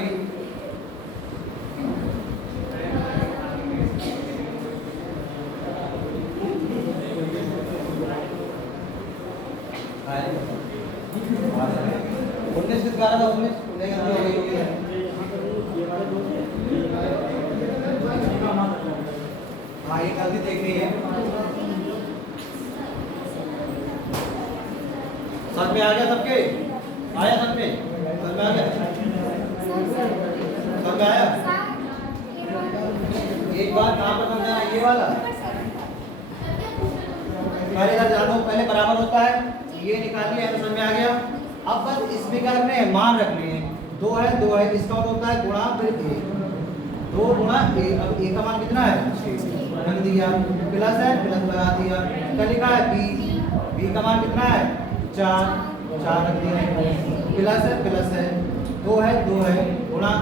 भाई उन्नीस किस ग्यारह था 19 नहीं गलती हो गई होगी हाँ ये गलती देखनी है सर में आ गया सबके आया सर में आ गया सर में आया एक बार कहाँ पर समझाना ये वाला पहले इधर जानो पहले बराबर होता है ये निकाल लिया तो समझ में आ गया अब बस इसमें क्या रखने हैं मान रखने हैं 2 है इसका होता है गुणा फिर a 2 गुणा a अब a का मान कितना है 6 रख दिया प्लस है प्लस लगा दिया क्या लिखा है b का मान कितना है 4 रख दिया प्लस है 2 है गुणा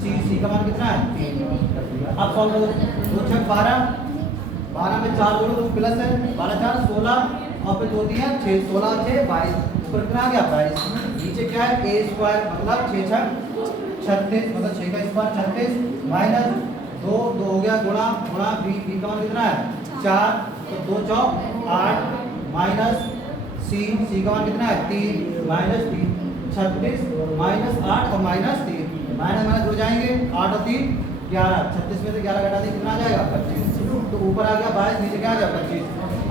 c का मान कितना है 3 अब सॉल्व करो 2 6 12 में 4 जोड़ो तो प्लस है 12 4 16 और फिर 2 दिया 6 16 6 22 ऊपर कितना आ गया 22 नीचे क्या है a स्क्वायर मतलब 6 36 मतलब 6 का स्क्वायर 36 माइनस 2 हो गया गुणा b का मान कितना है 4 तो 2 चौक 8 माइनस सी का मान कितना है 3 माइनस 3 36 माइनस 8 और माइनस 3 माइनस माइनस जुड़ जाएंगे 8 और 3 11 36 में से 11 घटा दें कितना आ जाएगा 25 तो ऊपर आ गया 22 नीचे क्या आ गया 25।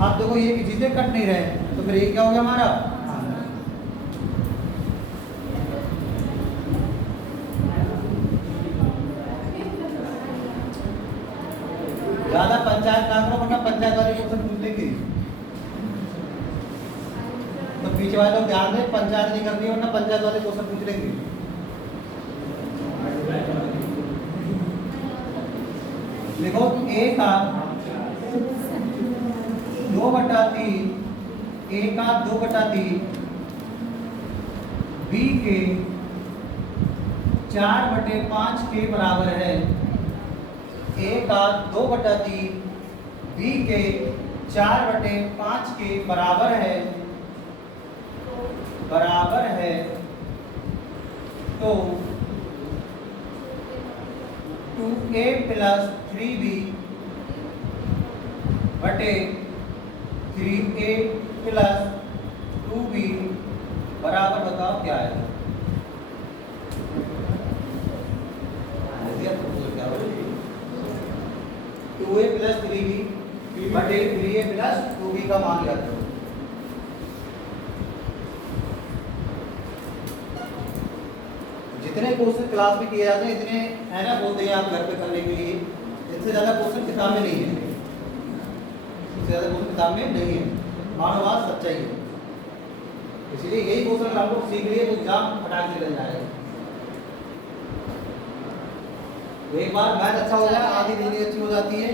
अब देखो ये की चीजें कट नहीं रहे तो फिर ये क्या हो गया हमारा ज्यादा पंचायत ना करो वरना पंचायत वाले क्वेश्चन पूछ लेंगे। तो पीछे वाले लोग ध्यान दें पंचायत नहीं करनी वरना पंचायत वाले क्वेश्चन पूछ लेंगे। देखो ए का 2/3 ए का 2/3 बी के 4/5 के बराबर है। ए का 2/3 बी के 4/5 के बराबर है तो 2a प्लस 3b बटे 3a प्लस 2b बराबर बताओ क्या है। 2a प्लस 3b बटे 3a प्लस 2b का मान लिया था। जितने क्वेश्चन क्लास में किए जाते हैं इतने है ना बोलते हैं आप घर पे करने के लिए, इससे ज़्यादा क्वेश्चन किताब में नहीं है, इससे ज़्यादा क्वेश्चन किताब में नहीं है। मानो बात सच्चाई है, इसलिए यही क्वेश्चन हम लोग सीख लिए तो एग्जाम फटाक से निकल जाएगा। एक बार मैथ अच्छा हो जाए आधी रीजनिंग अच्छी हो जाती है,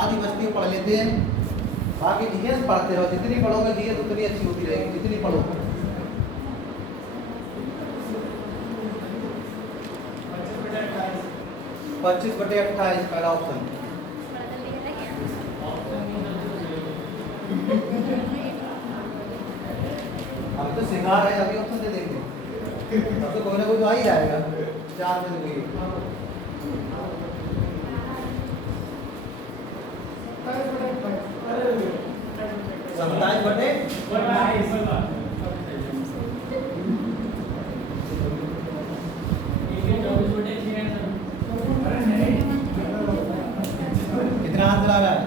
आधी बस्ती पढ़ लेते हैं, बाकी जीएस पढ़ते रहो, जितनी पढ़ोगे जीएस उतनी अच्छी होती रहेगी जितनी पढ़ोगे। 25/28 पहला ऑप्शन। हम तो सिखा रहे हैं अभी ऑप्शन दे देंगे, अब तो कोई ना कोई तो आ ही जाएगा 4 में से कोई। 27/28 कितना आंसर आ रहा है?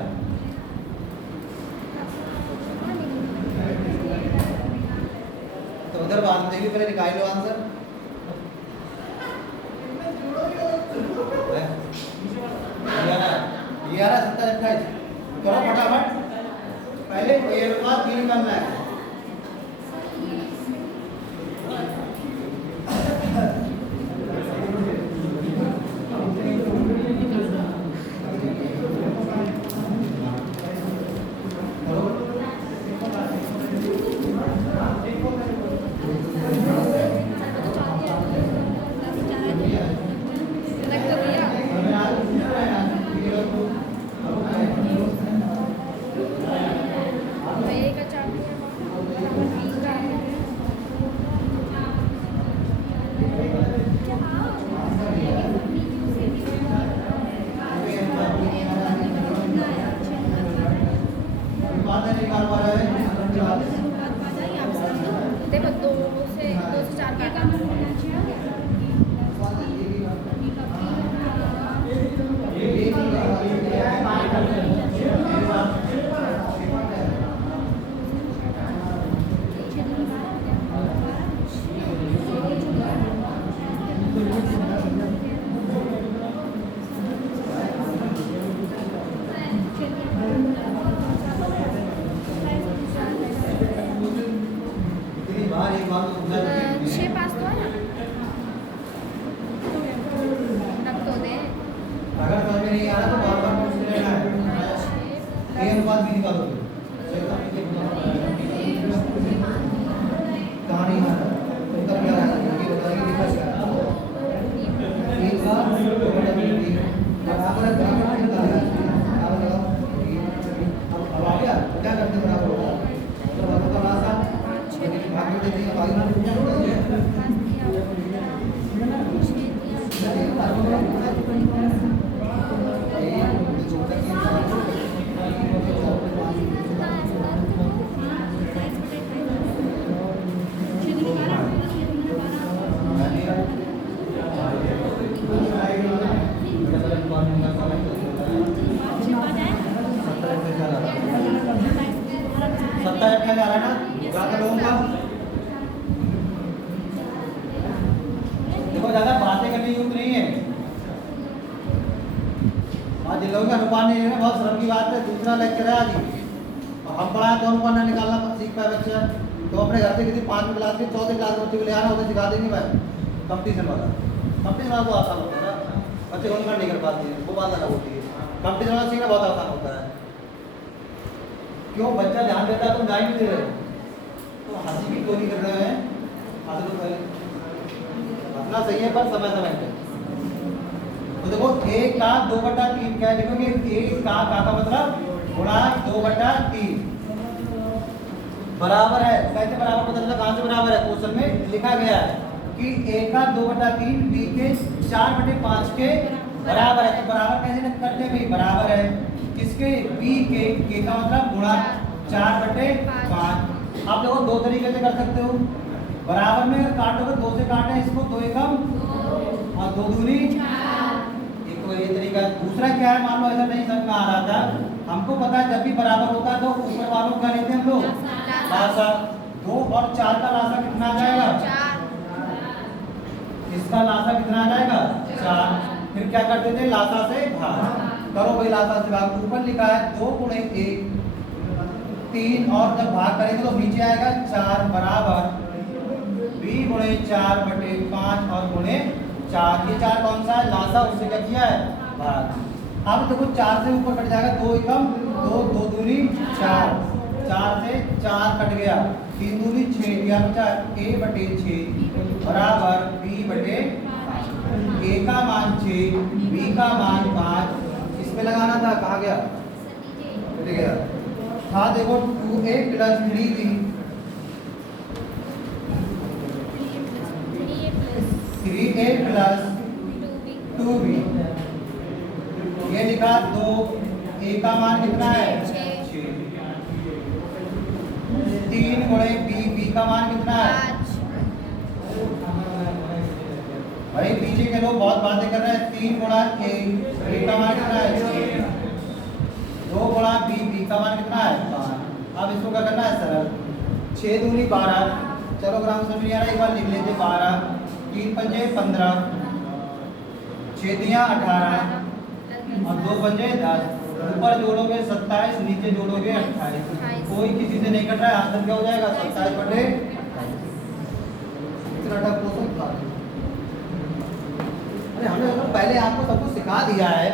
तो उधर बाद में देखिए, पहले निकाल लो आंसर। ये आ रहा 27/28 करो फटाफट, पहले ए अनुपात बी निकालना है। किया जा रहा है ना, ज्यादा लोगों का देखो ज्यादा बातें करने युक्त नहीं है। आज जिन लोगों का अनुमान नहीं है बहुत शर्म की बात है। दूसरा लेक्चर है आज ही, और हम पढ़ाए तो अनुमान ना निकालना सीख पाए बच्चा। तो अपने घर से किसी 5वीं क्लास के 4थे क्लास के बच्चे को ले आना, उसे सिखा देंगे भाई कंपटीशन वाला। कंपटीशन वाला को आसान होता है ना, बच्चे अनुमान नहीं कर पाते हैं, वो बात अलग होती है। कंपटीशन वाला सीखना बहुत आसान होता है। क्यों बच्चा ध्यान देता है, तुम गाइड नहीं दे रहे हो तो हंसी भी क्यों नहीं कर रहे हैं? हंस लो पहले, हंसना सही है पर समय समय पे। तो देखो 1 का 2/3 क्या है, देखोगे 1 का मतलब गुणा 2/3 बराबर है। कैसे बराबर पता चला, कहाँ से बराबर है? क्वेश्चन में लिखा गया है कि 1 का 2/3 b के 4/5 के बराबर है। तो बराबर कैसे करते हैं भाई? बराबर है किसके? b के का मतलब गुणा 4/5। आप देखो दो तरीके से कर सकते हो। बराबर में अगर काटोगे 2 से काटे इसको, 2 एकम और 2 दूनी 4। एक तो ये तरीका। दूसरा क्या है, मान लो ऐसा नहीं समझ में आ रहा था, हमको पता है जब भी बराबर होता है तो ऊपर वालों का लेते हैं हम लोग लासा। 2 और 4 का लासा कितना आ जाएगा? 4। इसका लासा कितना आ जाएगा? 4। फिर क्या करते थे? लासा से भाग करो भाई, लासा से भाग। ऊपर लिखा है 2 गुणे 1 3, और जब भाग करेंगे तो नीचे आएगा 4 बराबर b गुणे 4/5 और गुणे 4। ये 4 कौन सा है? लासा, उससे क्या किया है? भाग। अब देखो 4 से ऊपर कट जाएगा, 2 एकम 2, 2 दूनी 4, 4 से 4 कट गया, 3 दूनी 6, या बचा a/6 बराबर b/5। a का मान 6, b का मान 5। इसमें लगाना था, कहाँ गया? ठीक है था, देखो 2a + 3b 3a + 2b। ये लिखा 2, a का मान कितना है? 6। 3 गुणे b का मान कितना है? 5। भाई पीछे के लोग बहुत बातें कर रहे हैं। 3 गुणा a का मान कितना है? 6। 2 गुणा b का मान कितना है? 5। अब इसको क्या करना है? सरल। 6 दूनी 12। चलो ग्राम समझ नहीं आ रहा, एक बार लिख लेते। 12 3 पंजे 15, 6 दिया 18 और 2 पंजे 10। ऊपर जोड़ोगे 27, नीचे जोड़ोगे 28। कोई किसी से नहीं कट रहा है, आंसर क्या हो जाएगा? 27/28। इतना टफ क्वेश्चन था। अरे हमने पहले आपको सब कुछ सिखा दिया है,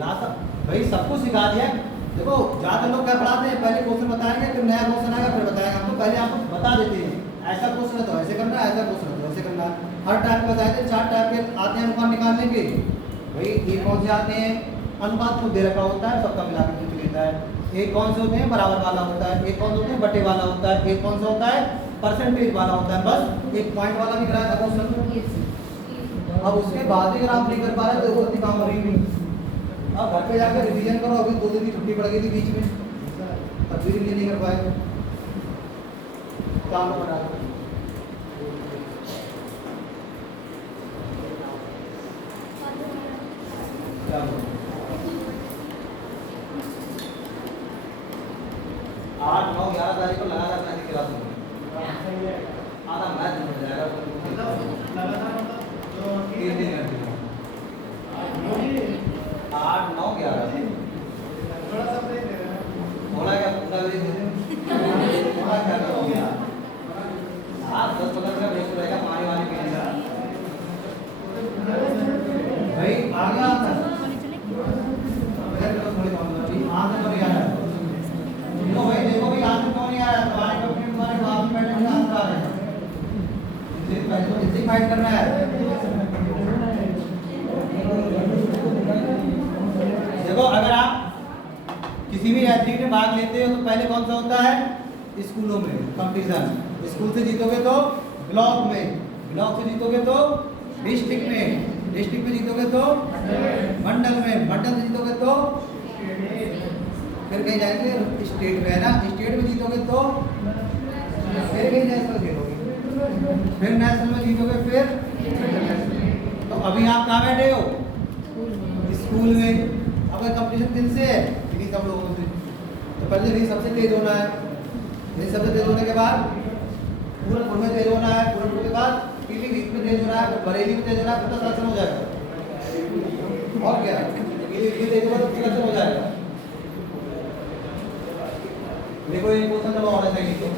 लासा भाई सब कुछ सिखा दिया है। देखो ज्यादा लोग क्या पढ़ाते हैं, पहले क्वेश्चन बताएंगे, फिर नया क्वेश्चन आएगा फिर बताएंगे। हम तो पहले आपको बता देते हैं ऐसा क्वेश्चन है तो ऐसे करना है, ऐसा क्वेश्चन है तो ऐसे करना है। हर टाइप के बताए थे, 4 टाइप के आते हैं अनुपात निकालने के। भाई ये कौन से आते हैं? अनुपात खुद दे रखा होता है, सबका मिला के पूछ लेता है। एक कौन से होते हैं? बराबर वाला होता है। एक कौन से होते हैं? बटे वाला होता है। एक कौन सा होता है? परसेंटेज वाला होता है। बस एक पॉइंट वाला भी कराया था क्वेश्चन। अब उसके बाद भी अगर आप नहीं कर पा रहे तो वो काम हो रही नहीं। अब घर पे जाकर रिवीजन करो। अभी 2 दिन की छुट्टी पड़ गई थी बीच में, अब भी रिवीजन नहीं कर पाए, काम बना। क्या 8, 9, 11 तारीख को लगा रखना है क्लास में। आधा मैच हो जाएगा, 3 दिन करते हैं। 8, 9, 11 थोड़ा क्या पूरा ब्रेक देते हैं, थोड़ा क्या करोगे आप? 10-15 का ब्रेक रहेगा, पानी वानी पीएगा भाई। आ गया आंसर? आंसर तो नहीं आ रहा है। देखो भाई, देखो भाई आंसर क्यों नहीं आ रहा है? तुम्हारे कंप्यूटर तुम्हारे बाप में बैठे हुए आंसर आ रहे हैं। इसे फाइट करना है। देखो अगर आप किसी भी एथलीट में भाग लेते हो तो पहले कौन सा होता है? स्कूलों में कंपटीशन। स्कूल से जीतोगे तो ब्लॉक में, ब्लॉक से जीतोगे तो डिस्ट्रिक्ट में, डिस्ट्रिक्ट में जीतोगे तो मंडल में, मंडल से जीतोगे तो फिर कहीं जाएंगे स्टेट में, है ना? स्टेट में जीतोगे तो फिर कहीं नेशनल खेलोगे, फिर नेशनल में जीतोगे, फिर तो अभी आप कहाँ बैठे हो? स्कूल में। अब कंपटीशन किन से है? इन्हीं सब लोगों से। तो पहले नहीं सबसे तेज होना है, ये शब्द तेज होने के बाद पूरनपुर में तेज होना है, पूरनपुर के बाद पीलीभीत में तेज होना है, बरेली में तेज होना है, तो सिलेक्शन हो जाएगा। और क्या पीलीभीत में तेज होगा तो सिलेक्शन हो जाएगा। देखो ये क्वेश्चन नंबर और है लिखो।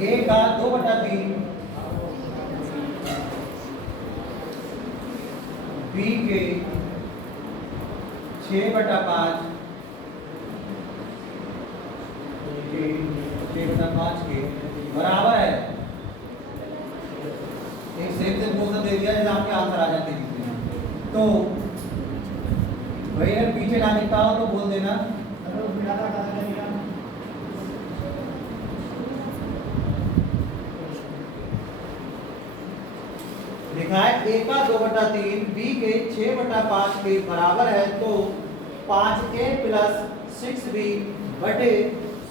A का 2/3 B के 6/5 के 6/5 के बराबर है। एक सेम क्वेश्चन दे दिया जैसे आपके आंसर आ जाते हैं। तो भाई अगर पीछे ना लिखता हो तो बोल देना। लिखा है A का 2/3 B के 6/5 के बराबर है, तो 5A प्लस 6B बटे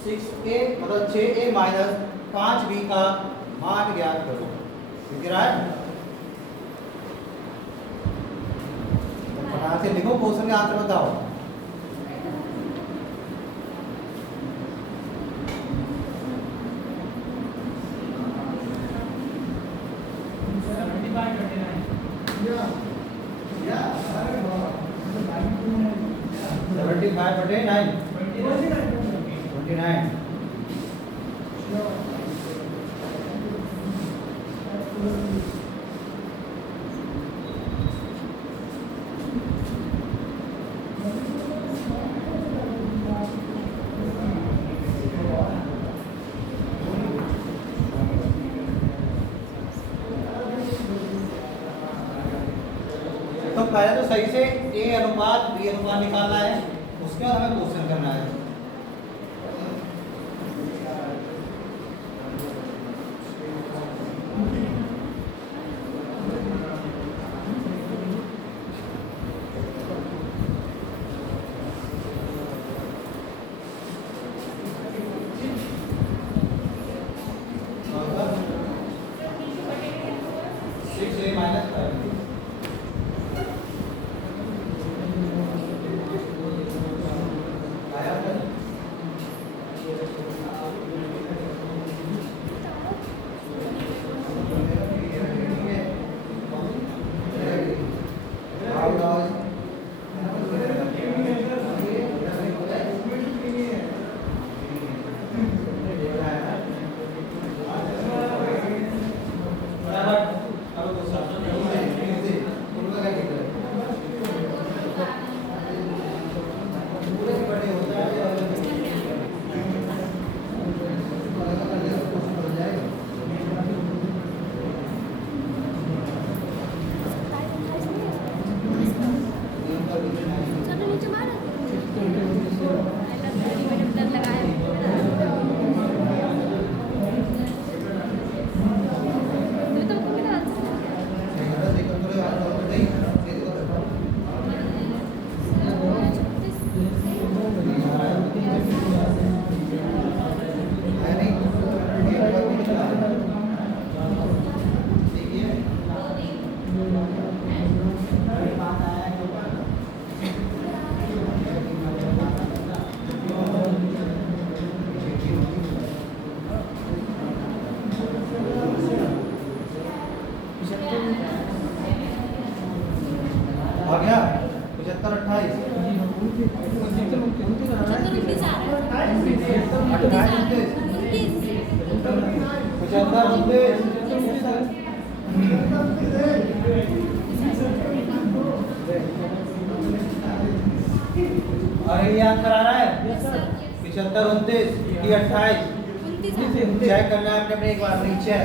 6A मतलब 6A माइनस 5B का मान ज्ञात करो। ठीक है? फटाक से लिखो, क्वेश्चन का आंसर बताओ। तो पहले तो सही से A अनुपात B अनुपात निकालना है, उसके बाद हमें क्वेश्चन करना है। आ गया 75 अरे ये आंसर आ रहा है 75 29 की 28 चेक करना है अपने एक बार नीचे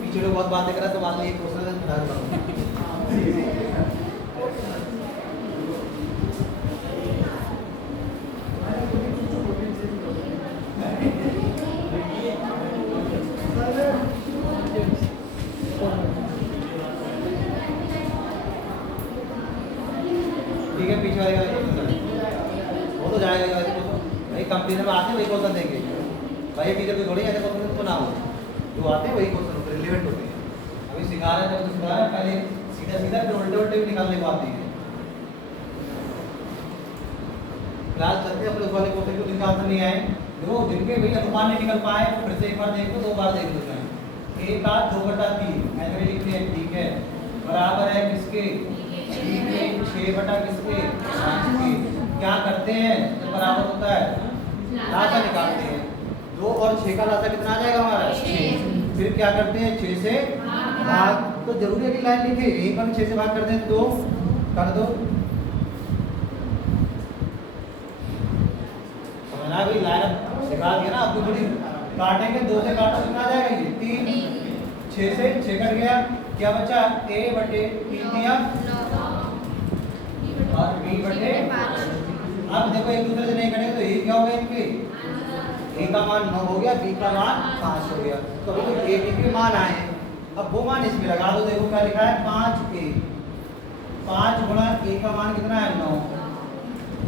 पीछे लोग बहुत बातें कर रहे तो बाद में एक क्वेश्चन टीचर में आते हैं वही क्वेश्चन देंगे भाई, टीचर को थोड़ी ऐसे क्वेश्चन तो ना हो, जो आते हैं वही क्वेश्चन रिलेवेंट होते हैं। अभी सिखा रहे हैं तो सिखा रहे हैं, पहले सीधा सीधा फिर उल्टे उल्टे भी निकालने को आती है। क्लास चलते हैं अपने उस वाले क्वेश्चन को जिनका आंसर नहीं आए, देखो जिनके भाई अनुमान नहीं निकल पाए तो फिर से एक बार देख लो, 2 बार देख लो चाहे। 1/2/3 ऐसे भी लिखते हैं, ठीक है, बराबर है किसके, 6 किसके, 5 के। क्या करते हैं जब बराबर होता है, लासा निकालते हैं। 2 और 6 का लासा कितना आ जाएगा हमारा, 6। फिर क्या करते हैं, 6 से भाग। तो जरूरी है कि लाइन लिखे, एक बार 6 से भाग कर दें तो कर दो, समझना भाई। लाइन सिखा दिया ना आपको, थोड़ी काटेंगे, 2 से काटो कितना आ जाएगा ये 3, 6 से 6 कट गया, क्या बचा a/3 दिया और b/5। अब देखो एक दूसरे से नहीं कटेंगे तो ये क्या हो गया, इनके a का मान 9 हो गया, b का मान 5 हो गया। तो अभी तो a b के मान आए हैं, अब वो मान इसमें लगा दो। देखो क्या लिखा है, 5a, 5 गुणा a का मान कितना है 9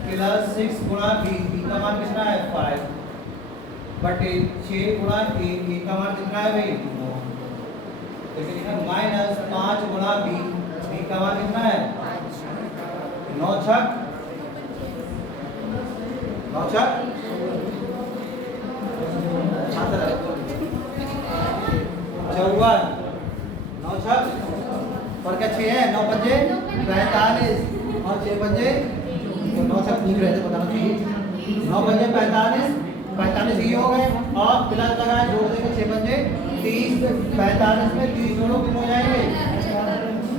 प्लस 6 गुणा b का मान कितना है 5 बटे 6 गुणा a का मान कितना है भाई 9। तो लिखा माइनस 5 गुणा b का मान कितना है 9 छक 9 छक 54, 9 छक पर क्या 6 है, 9 पंजे 45 और 6 पंजे तो 9 छक पूछ रहे थे, बताना चाहिए। 9 पंजे 45, 45 ही हो गए और प्लस लगाए, जोड़ देंगे 6 पंजे 30, 45 में 30 जोड़ो कितने हो जाएंगे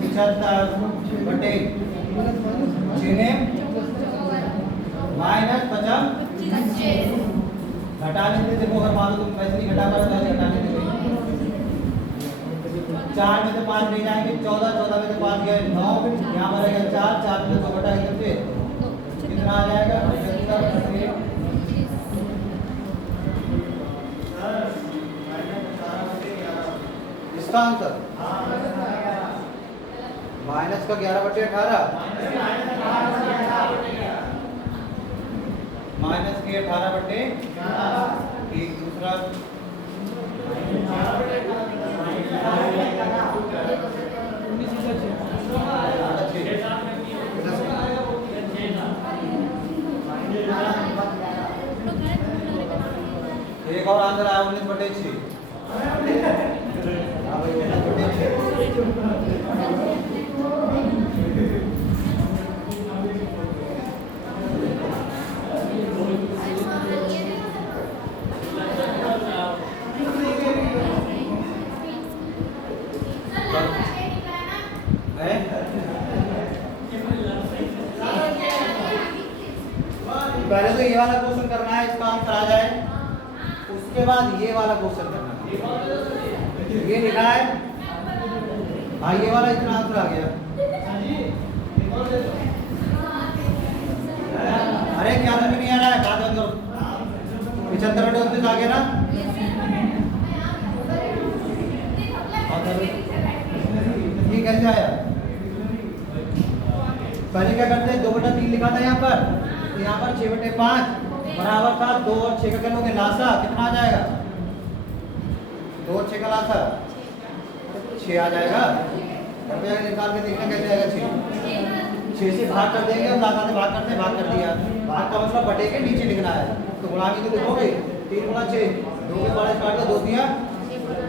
75 बटे 6 माइनस 25 घटा लेते। देखो अगर मान लो तुम पैसे नहीं घटा पा रहे घटा लेते, 4 में से 5 नहीं जाएंगे 14, 14 में से 5 गए 9, यहाँ पर रहेगा 4, 4 में 2 घटा करके कितना आ जाएगा 75। इसका आंसर माइनस का 11/18, माइनस के 18/11, एक दूसरा एक और आंसर आया 19/6। पहले तो ये वाला क्वेश्चन करना है, इसका आंसर आ जाए, उसके बाद ये वाला क्वेश्चन करना है। ये लिखा है हाँ, ये वाला इतना आंसर आ गया। अरे क्या समझ नहीं आ रहा है, बात करो 75/29 आ गया ना। ये कैसे आया, पहले क्या करते हैं 2/3 लिखा था यहाँ पर, तो यहाँ पर 6/5 बराबर था 2 और 6 का क्या लोगे लासा, कितना आ जाएगा 2 और 6 का लासा 6 आ जाएगा। निकाल के देखना कैसे आएगा 6 से भाग कर देंगे, हम लासा से भाग करते भाग कर दिया, भाग का मतलब बटे के नीचे लिखना है, तो गुणा भी तो लिखोगे 3 गुणा 6, 2 के 12 काट दो 2 दिया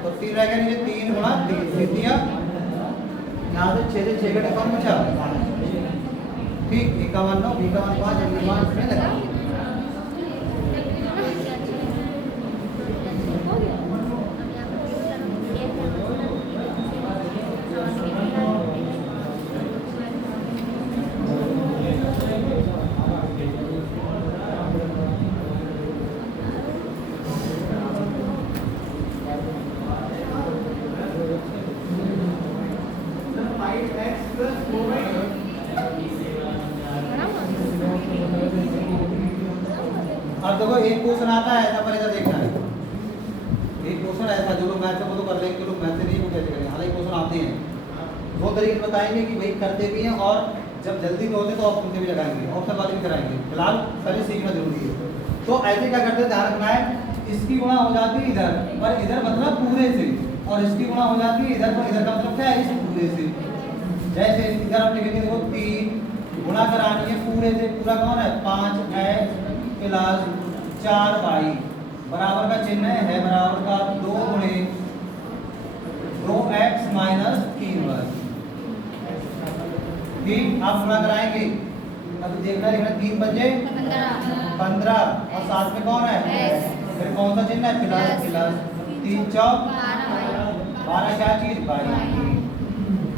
तो 3 रह गया नीचे, 3 गुणा 3 दिया, यहाँ से 6 से 6 का कौन बचा ठीक, 51 9 51 5 इसमें लगा। अब देखो एक क्वेश्चन आता है ऐसा, पर इधर देखना है, एक क्वेश्चन ऐसा जो लोग मैथ से वो तो कर लेंगे, जो लोग मैथ से नहीं वो कैसे करेंगे। हालांकि क्वेश्चन आते हैं, 2 तरीके बताएंगे कि भाई करते भी हैं और जब जल्दी में होते तो ऑप्शन से भी लगाएंगे, ऑप्शन वाले भी कराएंगे। फिलहाल पहले सीखना जरूरी है। तो ऐसे क्या करते हैं, ध्यान रखना है, इसकी गुणा हो जाती है इधर, पर इधर मतलब पूरे से, और इसकी गुणा हो जाती है इधर, पर इधर का मतलब क्या है, इस पूरे से। जैसे इधर आप लिखेंगे, देखो 3 गुणा करानी है पूरे से, पूरा कौन है 5x प्लस 4y बराबर का चिन्ह है बराबर का 2 गुणे 2x माइनस 3y। ठीक, आप गुणा कराएंगे, अब देखना लिखना 3 बजे 15 और साथ में कौन है, फिर कौन सा चिन्ह है, प्लस प्लस 3 चौक 12, क्या चीज 22,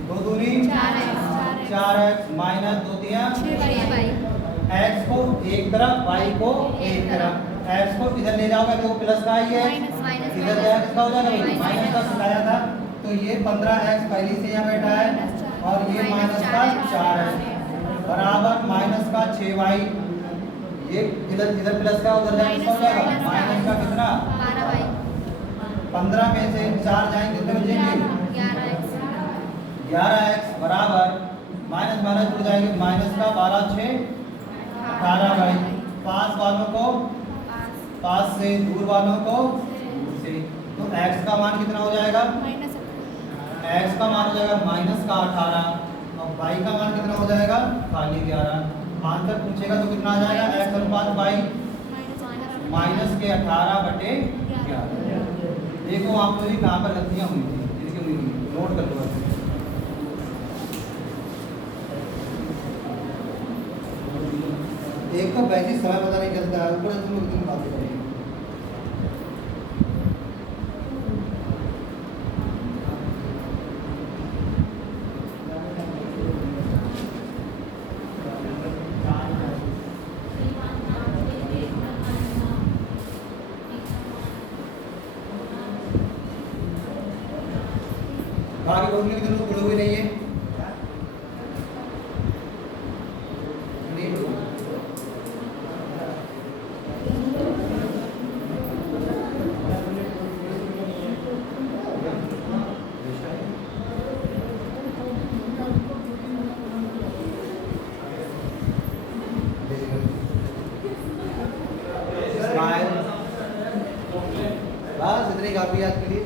2 दूनी 4x माइनस 2 दिया x को एक तरफ y को एक तरफ, x को इधर ले जाओगे तो प्लस का ही है, इधर जाएगा किसका हो जाएगा, माइनस का सिखाया था। तो ये 15x पहले से यहाँ बैठा है, और ये माइनस का 4x बराबर माइनस का 6y, ये इधर इधर प्लस का उधर जाएगा किसका हो जाएगा, माइनस का कितना 15 में से 4 जाएंगे कितने बचेंगे 11x बराबर माइनस माइनस जुड़ जाएंगे, माइनस का 12 6 18y, पास वालों को पास से, दूर वालों को दूर से। तो x का मान कितना हो जाएगा, x का मान हो जाएगा माइनस का 18, और y का मान कितना हो जाएगा खाली 11। आंसर पूछेगा तो कितना आ जाएगा, x अनुपात y माइनस के 18/11। देखो आप लोग कहाँ पर गलतियाँ हुई थी, जिनकी हुई थी नोट कर लो। एक तो वैसे समय पता नहीं चलता है, ऊपर तुम लोग इतनी बातें करेंगे। बाकी बोलने की तो बोलोगे नहीं है, बस इतनी काफी याद के लिए।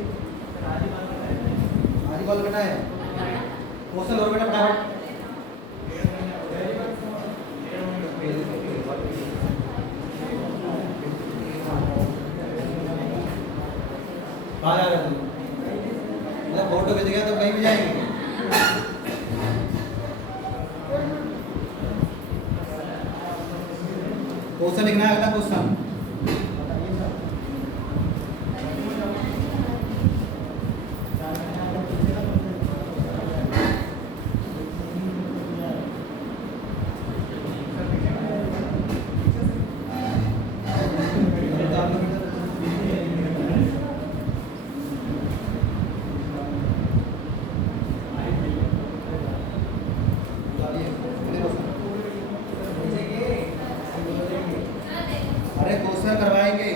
आधी कॉल करना है, क्वेश्चन और बेटा फटाफट। कहाँ जा रहे हो तुम, मतलब फोटो भेज गया तो कहीं भी जाएंगे। क्वेश्चन लिखना है, अगला क्वेश्चन करवाएंगे,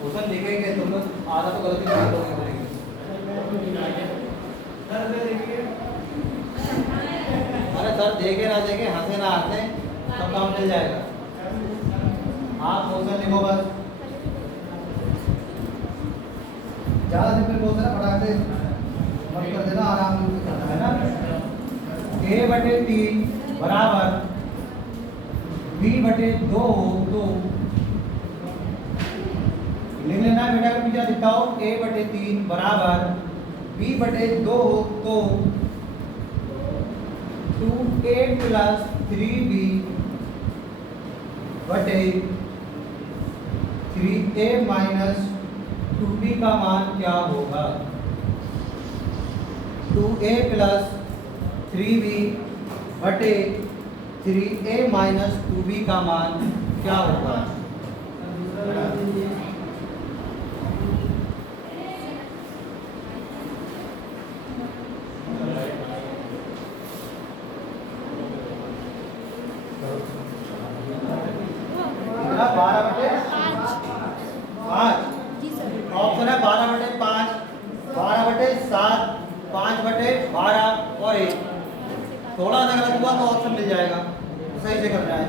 क्वेश्चन लिखेंगे, तुम लोग आधा तो गलती कर दोगे। अरे सर देखे ना देखे, हंसे ना हंसे, सब काम चल जाएगा। आप क्वेश्चन लिखो बस, ज्यादा सिंपल क्वेश्चन है, फटाक से मत कर देना, आराम से करना है ना। a/3 बराबर b/2 तो लिख लेना बेटा, का पीछे लिखता हो a/3 बराबर b/2 तो 2a प्लस 3b बटे 3a माइनस 2b का मान क्या होगा। 2a प्लस 3b बटे 3a माइनस 2b का मान क्या होगा। ऑप्शन है 12/5, 12/7, 5/12 और 1। थोड़ा सा गलत हुआ तो ऑप्शन मिल जाएगा, सही से करना है।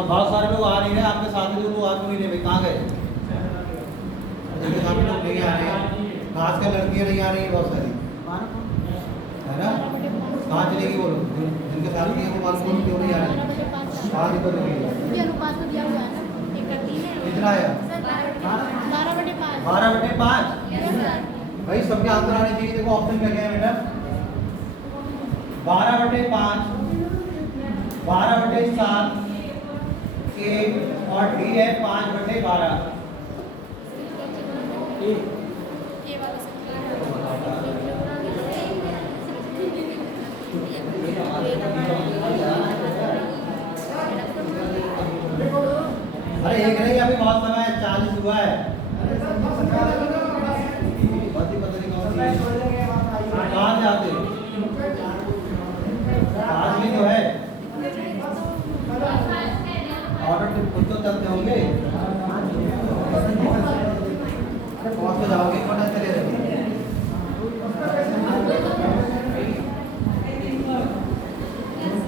अब बहुत सारे लोग आ नहीं रहे आपके साथ में, जो तो आ क्यों नहीं रहे भाई, कहाँ गए? जिनके साथ लोग नहीं आ रहे हैं, खासकर लड़कियां नहीं आ रही हैं बहुत सारी, है ना? कहाँ चलेगी वो लोग? जिनके साथ नहीं है वो मालूम क्यों नहीं आ रहे? कहाँ दिक्कत हो गई? ये अनुपात तो दिया हुआ है ना, 1:3 है। कितना है? 12/5। 12/5। भाई सबके आंसर आने चाहिए। देखो ऑप्शन क्या क्या है बेटा, 12/5, 12/7 के और डी है 5/12। ये वाला अरे एक नहीं, अभी बहुत समय है, 40 हुआ है। कहाँ से आते हो? आज भी तो है ऑर्डर तो खुद तो चलते होंगे, पहुँच के जाओगे, कौन चले रहे?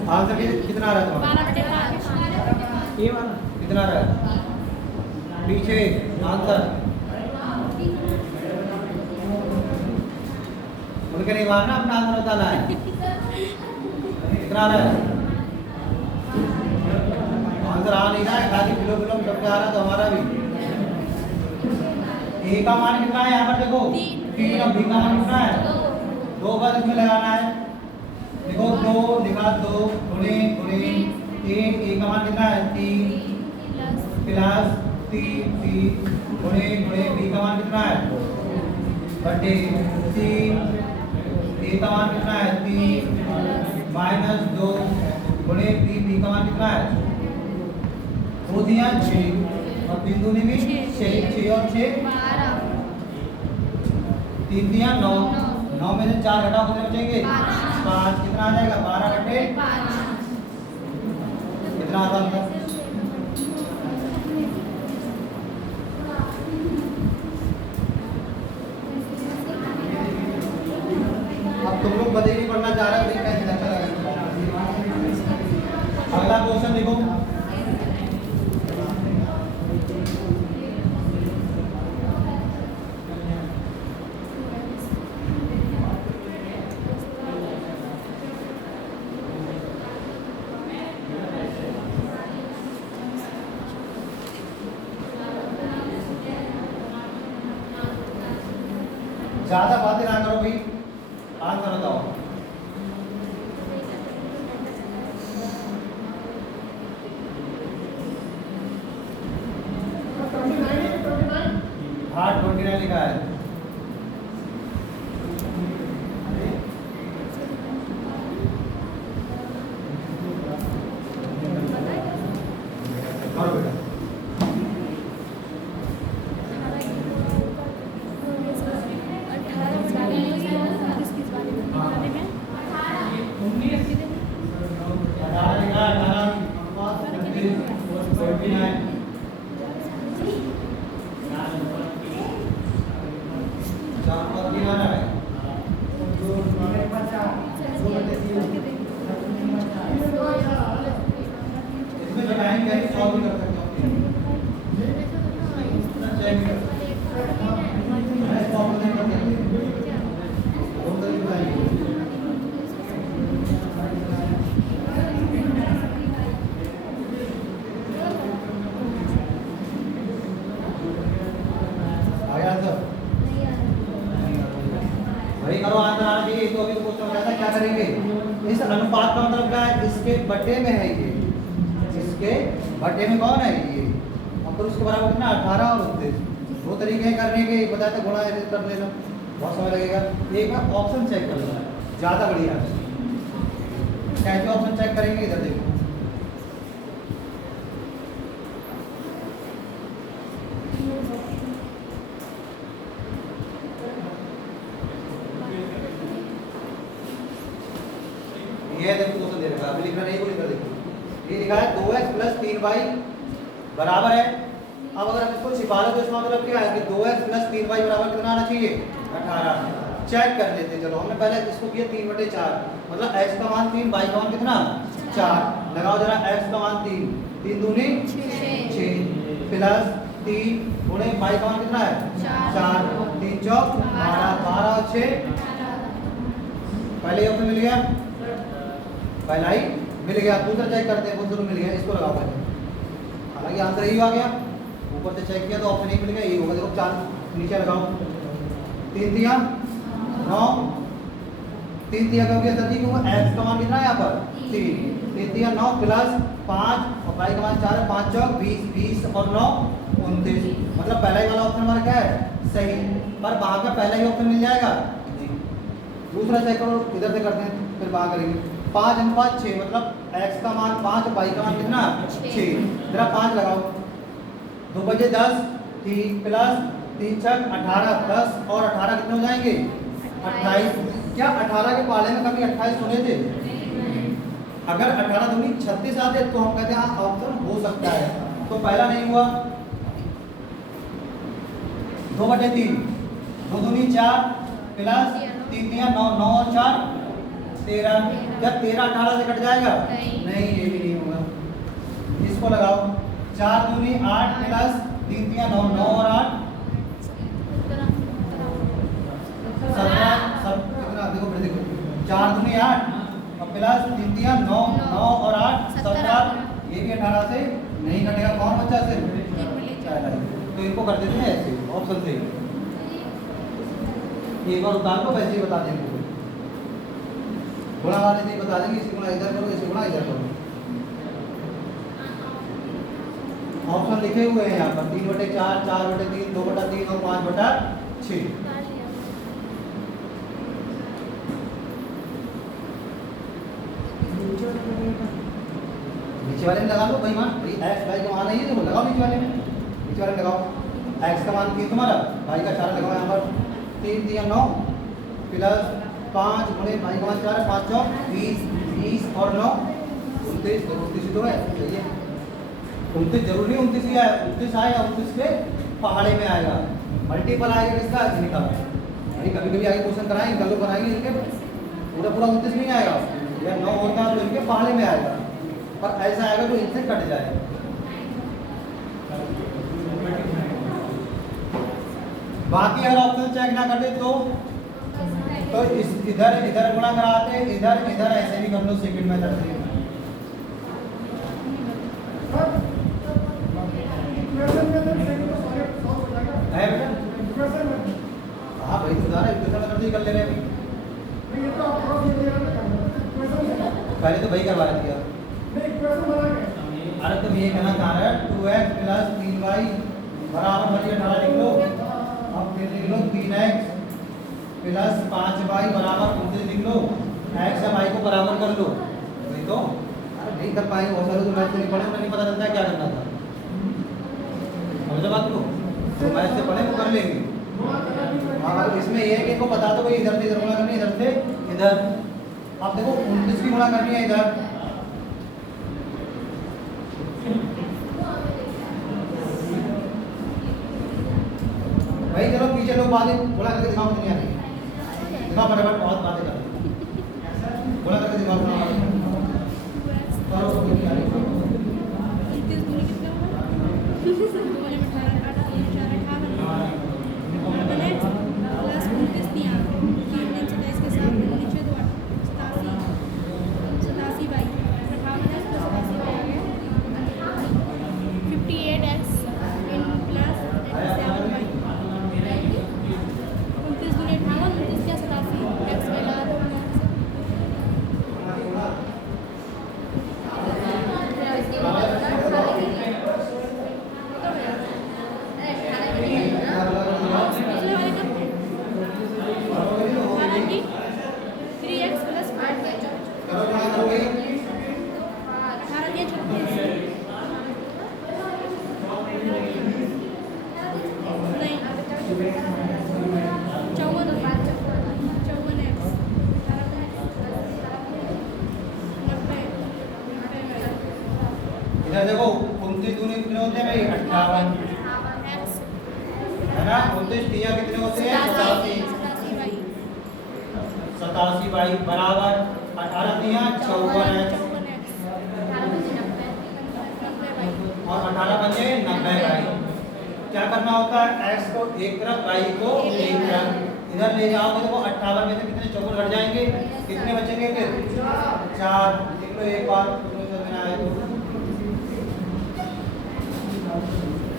आंसर कितना आ रहा है तुम्हारा? 12/5। ये वाला कितना आ रहा है? पीछे आंसर उनके नहीं मारना, अपना आंसर बताना है। कितना आ रहा है? आंसर आ नहीं रहा है, खाली किलो किलो सबके आ रहा है, तो हमारा भी। ए का मान कितना है यहाँ पर देखो? 3। और बी का मान कितना है? 2 का इसमें लगाना है। देखो 2 लिखा, 2 गुणे गुणे 1, ए का मान कितना है? 3 प्लस 3 गुणे गुणे बी का मान कितना है? बटे 3, ए का मान कितना है? 3 माइनस 2 गुणे बी का मान कितना है? 2 दिया 6 और 3 दूनी भी 6 और 6 12। 3 दिया 9 में से 4 घटाओ, कितने बचेंगे? 5। कितना आ जाएगा? 12/5। कितना आसान था? अब तुम लोग बदे नहीं पढ़ना चाह रहे हो, कैसे चक्कर लगा? अगला क्वेश्चन देखो, ज्यादा बातें ना करो भाई, आंसर बताओ। हाँ 29 लिखा है। करो बेटा। इसमें घटाएंगे कैसे, सॉल्व भी कर सकते हो। चेक कर, सॉल्व नहीं कर सकते, दो तरीके बताएंगे। आया आंसर? वही करो, आंसर आना चाहिए। तो अभी क्वेश्चन बताया था क्या करेंगे? इस अनुपात का मतलब क्या है? इसके बटे में है ये, इसके बटे में कौन है ये? अब तो उसके बराबर कितना? 18 और 29। दो तरीके हैं करने के, एक बताया था गुणा ऐसे कर लेना, बहुत समय लगेगा। एक बार ऑप्शन चेक कर लेना, ज़्यादा बढ़िया है। कैसे ऑप्शन चेक करेंगे? इधर देखो, ये देखो क्वेश्चन दे रखा है, अभी लिखना नहीं, कोई इधर देखो, ये लिखा है 2x + 3y बराबर है। अब अगर हम इसको छिपा लें तो इसका मतलब क्या है कि 2x + 3y बराबर कितना आना चाहिए? 18। चेक कर लेते हैं, चलो हमने पहले इसको किया 3/4, मतलब x का मान 3, y का मान कितना? 4। लगाओ जरा, x का मान 3, 3 दूनी 6 प्लस 3 गुणे बाई का मान कितना है 4 3 चौक 12 12 और 6 पहले ऑप्शन मिल गया, पहला ही मिल गया। दूसरा चेक करते हैं, दूसरा मिल गया, इसको लगाओ पहले। हालांकि आंसर यही आ गया, ऊपर से चेक किया तो ऑप्शन 1 मिल गया, यही होगा। देखो 4 नीचे लगाओ, 3 दिया 9 3 दिया का हो गया सर जी को x का मान कितना है यहाँ पर 3 दिया 9 प्लस 5 और y का मान 4 है 5 चौक 20 20 और 9 29 मतलब पहला ही वाला ऑप्शन हमारा क्या है सही, पर वहां का पहला ही ऑप्शन मिल जाएगा जी। दूसरा चेक करो, इधर से करते हैं फिर वहां करेंगे। 5 अनुपात 6 मतलब x का मान 5 और y का मान कितना 6 जरा 5 लगाओ 2 बजे 10 ठीक प्लस 3 छक 18 10 और 18 कितने हो जाएंगे 28। क्या 18 के पाले में कभी 28 सुने थे? अगर 18 दूनी 36 आते तो हम कहते हैं हाँ ऑप्शन हो सकता है, तो पहला नहीं हुआ। 2 बटे 3 2 दूनी 4 प्लस 3 दिया 9 9 और 4 13। क्या 13 18 से कट जाएगा? नहीं ये भी नहीं होगा। इसको लगाओ 4 दूनी 8 प्लस 3 दिया 9 9 और 8 17 सब कितना देखो फिर देखो 4 दूनी 8 और प्लस 3 दिया 9 9 और 8 17 ये भी 18 से नहीं कटेगा। कौन बच्चा से पहला ही। तो इनको कर देते हैं ऐसे ऑप्शन से, एक बार उतार लो वैसे ही बता देंगे, गुणा वाले से बता देंगे, इसी गुणा इधर करो इसी गुणा इधर करो। ऑप्शन लिखे हुए हैं यहाँ पर 3 बटे 4 4 बटे 3 2 बटा 3 और 5 बटा 6। नीचे वाले में लगा लो भाई मान भाई x y का मान नहीं है तो लगाओ नीचे वाले में, नीचे वाले में लगाओ। x का मान 3 तुम्हारा y का 4 लगाओ यहाँ पर 3 दिया 9 प्लस 5 गुणे y का मान 4 है 5 चौक 20 20 और 9 29 29 तो है सही है। 29 जरूरी 29 ही आया, 29 आएगा 29 के पहाड़े में आएगा, मल्टीपल आएगा किसका इनका। अभी कभी कभी आगे क्वेश्चन कराएंगे कल कराएंगे इनके पूरा 29 नहीं आएगा, या 9 होता है तो इनके पहाड़े में आएगा, पर ऐसा आएगा तो इनसे कट जाएगा। बाकी अगर ऑप्शन चेक ना करते तो इस इधर इधर गुणा कराते, इधर इधर ऐसे भी कर लो सेकंड मेथड से। है बेटा हाँ भाई सुधारा इक्वेशन करते ही कर ले रहे हैं पहले तो भाई करवा दिया। अरे तुम ये कहना चाह रहे हो 2x प्लस 3y बराबर 18 लिख लो, अब फिर लिख लो 3x प्लस 5y बराबर 29 लिख लो, x और y को बराबर कर लो। वही तो अरे नहीं कर पाएंगे बहुत सारे तो मैथ से नहीं पढ़े, नहीं पता चलता है क्या करना था, समझो बात को, तो मैथ से पढ़े वो कर लेंगे। हाँ इसमें ये है कि इनको बता दो भाई इधर से इधर गुणा करनी है, इधर से इधर। अब देखो 29 की गुणा करनी है इधर, भाई चलो पीछे लोग बातें गुणा करके दिखाओ, नहीं आ रही दिखाओ फटाफट, बहुत बातें कर गुणा करके दिखाओ करो नहीं आ रही। इधर देखो 29 दूनी कितने होते हैं भाई 58 है ना, 29 दिया कितने होते हैं 87 बाई बराबर 18 दिया 54 है क्या करना होता है, x को एक तरफ y को एक तरफ, इधर ले जाओगे तो वो 58 में से कितने चौगुन घट जाएंगे, कितने बचेंगे फिर 4। लिख लो एक बार तुम्हें समझ में आए तो।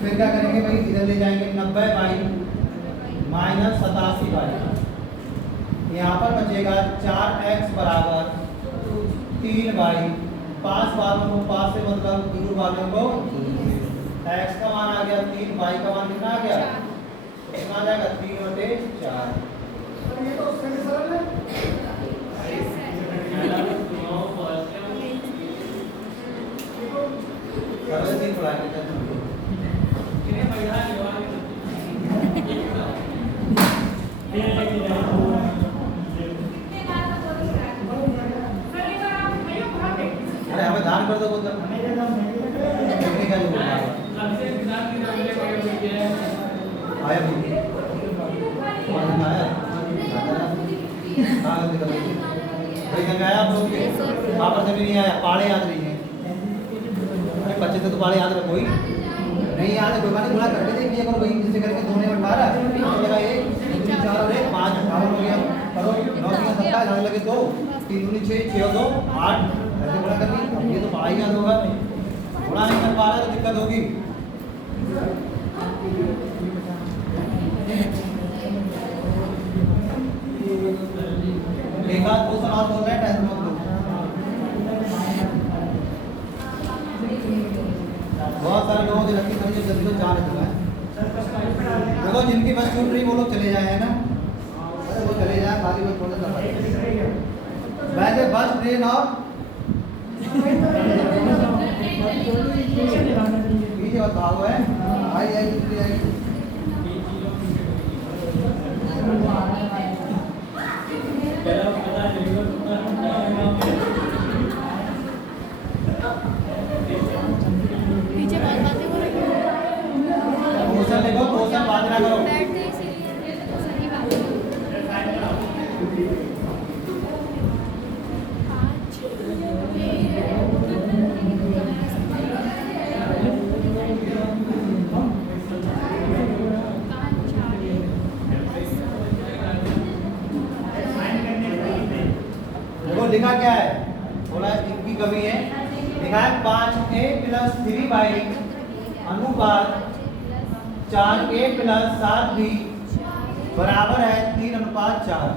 फिर क्या करेंगे भाई, इधर ले जाएंगे 90y माइनस 87y, यहाँ पर बचेगा 4x बराबर 3y। पास वालों को पास से मतलब दूर वालों को x का मान आ गया 3, y का मान कितना आ गया, कितना आ जाएगा 3/4। अरे हमें दान कर दो बोल देखने का जो बोल रहा है आया भी आया हाँ भाई संग आया आप लोग के वहाँ पर से भी नहीं आया, पहाड़े याद नहीं है। अरे बच्चे तो पहाड़े याद रखो ही नहीं याद है, कोई बात नहीं, थोड़ा करके देख लिया करो भाई, जिससे करके 2 में 18 जगह 1 2 4 और 1 5 18 हो गया, करो 9 3 17 जाने लगे 2 3 2 6 6 2 8 ऐसे थोड़ा कर ली। ये तो पढ़ाई याद होगा, थोड़ा नहीं कर पा रहा तो दिक्कत होगी। एक आध क्वेश्चन और बोल रहे हैं, टेंशन मत लो। बहुत सारे लोगों से लगती समझे जल्दी तो जान लेते हैं। देखो जिनकी बस छूट रही वो लोग चले जाए है ना, अरे वो चले जाए, खाली बस थोड़ा सा वैसे बस ट्रेन और पीछे बताओ है आई आई दूसरी आई पीछे बहुत बातें हो रही हैं। क्वेश्चन देखो, क्वेश्चन बात ना करो। बैठते हैं इसीलिए सही बात है। 5 देखो लिखा क्या है, थोड़ा इनकी कमी है, लिखा है 5a + 3y अनुपात 4a + 7b बराबर है 3:4।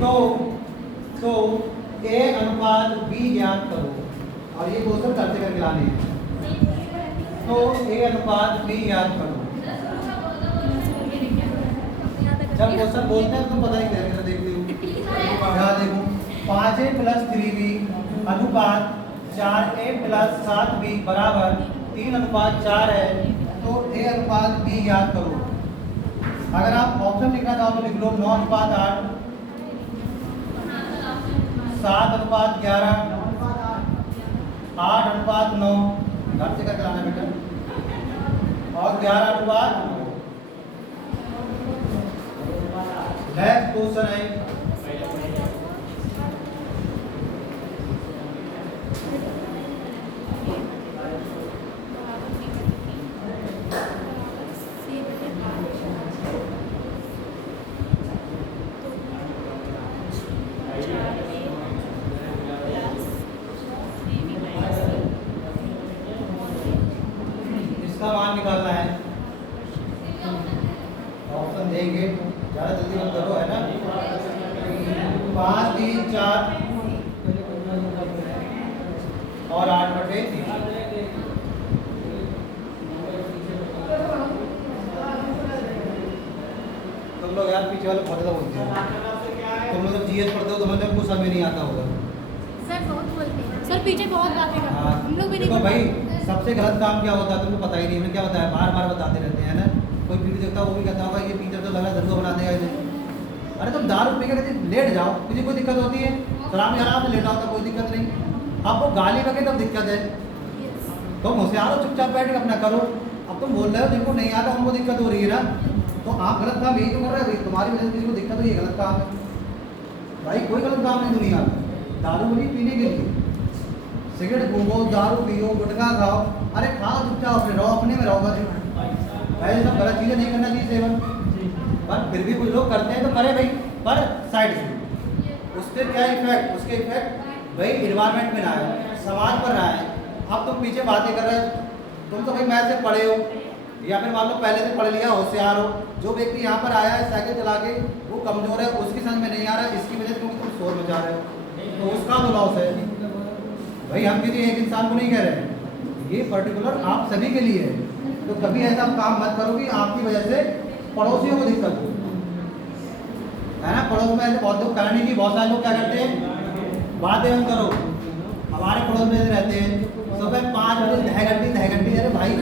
तो a अनुपात b ज्ञात करो, और ये क्वेश्चन करते करके लाने हैं। तो a अनुपात b ज्ञात करो। जब क्वेश्चन बोलते हैं तुम पता नहीं कैसे देखते हो, यहाँ देखो 5a + 3b अनुपात 4a + 7b बराबर 3:4 है, तो a अनुपात b ज्ञात करो। अगर आप ऑप्शन लिखना चाहो तो लिख लो 9:8, 7:11, 8:9, घर से करके लाना बेटा, और 11:9। नेक्स्ट क्वेश्चन है इसका मान निकालना है, ऑप्शन देंगे, ज़्यादा जल्दी मत करो है ना। 5 3 4 और 8/3। तुम लोग यार पीछे वाले बहुत ज़्यादा बोलते हो, तुम लोग जब जीएस पढ़ते हो तो मतलब कुछ समय नहीं आता होगा। सर बहुत बोलते हैं सर, पीछे बहुत बातें करते हैं, हाँ हम लोग भी नहीं देखो बोलते। भाई, सबसे गलत काम क्या होता है तुमको पता ही नहीं, हमें क्या होता है बार बार बताते रहते हैं ना। कोई वीडियो देखता है वो भी कहता होगा ये टीचर तो लगा दरुआ बना देगा इसे। अरे तुम दारू पी के लेट जाओ, मुझे कोई दिक्कत होती है, आराम से लेटा होता, कोई दिक्कत नहीं। आपको गाली बके तब दिक्कत है, तुम होशियार हो, चुपचाप बैठ के अपना करो। अब तुम बोल रहे हो जिनको नहीं आता उनको दिक्कत हो रही है ना, तो आप गलत काम यही तो कर रहे हो भाई, तुम्हारी वजह से किसी को दिक्कत हुई है, गलत काम है भाई। कोई गलत काम नहीं दुनिया में, दारू नहीं पीने के लिए सिगरेट घूमो, दारू पियो, गुटखा खाओ, अरे खाओ चुपचाप अपने रहो, अपने में रहो बस। ऐसे सब गलत चीज़ें नहीं करना चाहिए सेवन, पर फिर भी कुछ लोग करते हैं तो करे भाई, पर साइड से। उससे क्या इफेक्ट, उसके इफेक्ट भाई इन्वायरमेंट में ना है, समाज पर ना है। अब तुम पीछे बातें कर रहे हो, तुम तो भाई मैथ से पढ़े हो या फिर मान लो पहले से पढ़ लिया, होशियार हो। जो व्यक्ति यहाँ पर आया है साइकिल चला के, वो कमजोर है, उसकी समझ में नहीं आ रहा है, इसकी वजह से क्योंकि तुम शोर मचा रहे हो, तो उसका तो लॉस है भाई। हम किसी एक इंसान को नहीं कह रहे हैं, ये पर्टिकुलर आप सभी के लिए है। तो कभी ऐसा काम मत करो कि आपकी वजह से पड़ोसियों को दिक्कत हो, है ना। पड़ोस में ऐसे बहुत लोग करने की, बहुत सारे लोग क्या करते हैं, बातें बंद करो। हमारे पड़ोस में रहते हैं सुबह 5 बजे दह घंटी, अरे भाई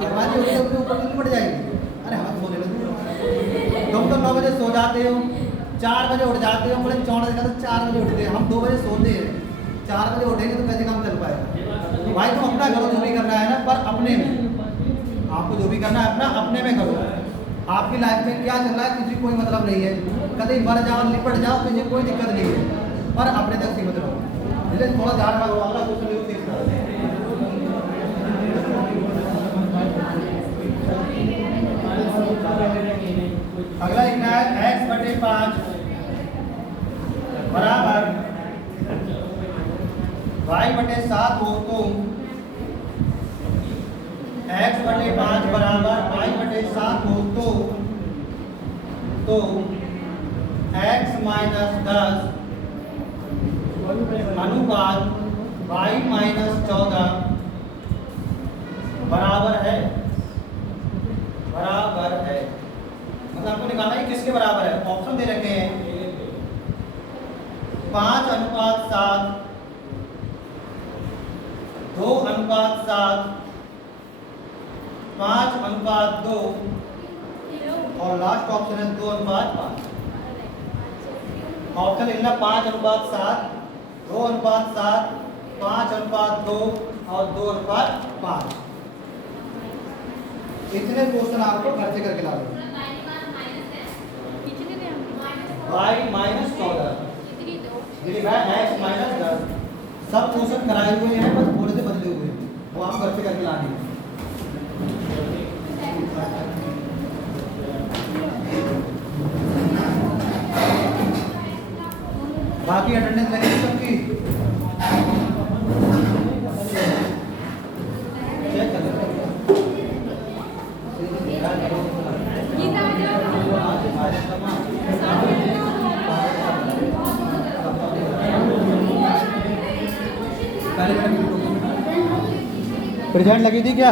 हमारे ऊपर निपट जाएगी, अरे हम सो ले। तुम तो 9 बजे सो जाते हो, 4 बजे उठ जाते हो, बोले 14 बजे तो 4 बजे उठते हैं, हम 2 बजे सोते हैं, 4 बजे उठेंगे तो कैसे काम चल पाएगा भाई। तुम अपना करो जो भी करना है ना, पर अपने में, आपको जो भी करना है अपना अपने में करो। आपकी लाइफ में क्या चल रहा है किसी कोई मतलब नहीं है, कभी मर जाओ निपट जाओ, मुझे कोई दिक्कत नहीं है, पर अपने तक सीमित रहो। इसलिए थोड़ा ध्यान रखो। अगला क्वेश्चन लिखो तीसरा। अगला लिखना है x/5 बराबर y/7 हो तो x/5 बराबर y/7 हो तो x - 10 अनुपात y - 14 बराबर है मतलब आपको निकालना है किसके बराबर है। ऑप्शन दे रखे हैं 5:7, 2:7, 5:2 और लास्ट ऑप्शन है 2:5। ऑप्शन लिखना 5:7, 2:7, 5:2 और 2:5। इतने क्वेश्चन आपको घर से करके ला दो। y - 14 x - 10 सब क्वेश्चन कराए हुए हैं, बस थोड़े से बदले हुए हैं, वो आप घर से करके लाने हैं। बाकी अटेंडेंस लगेगी सबकी, चेक कर लो। प्रेजेंट लगी थी क्या?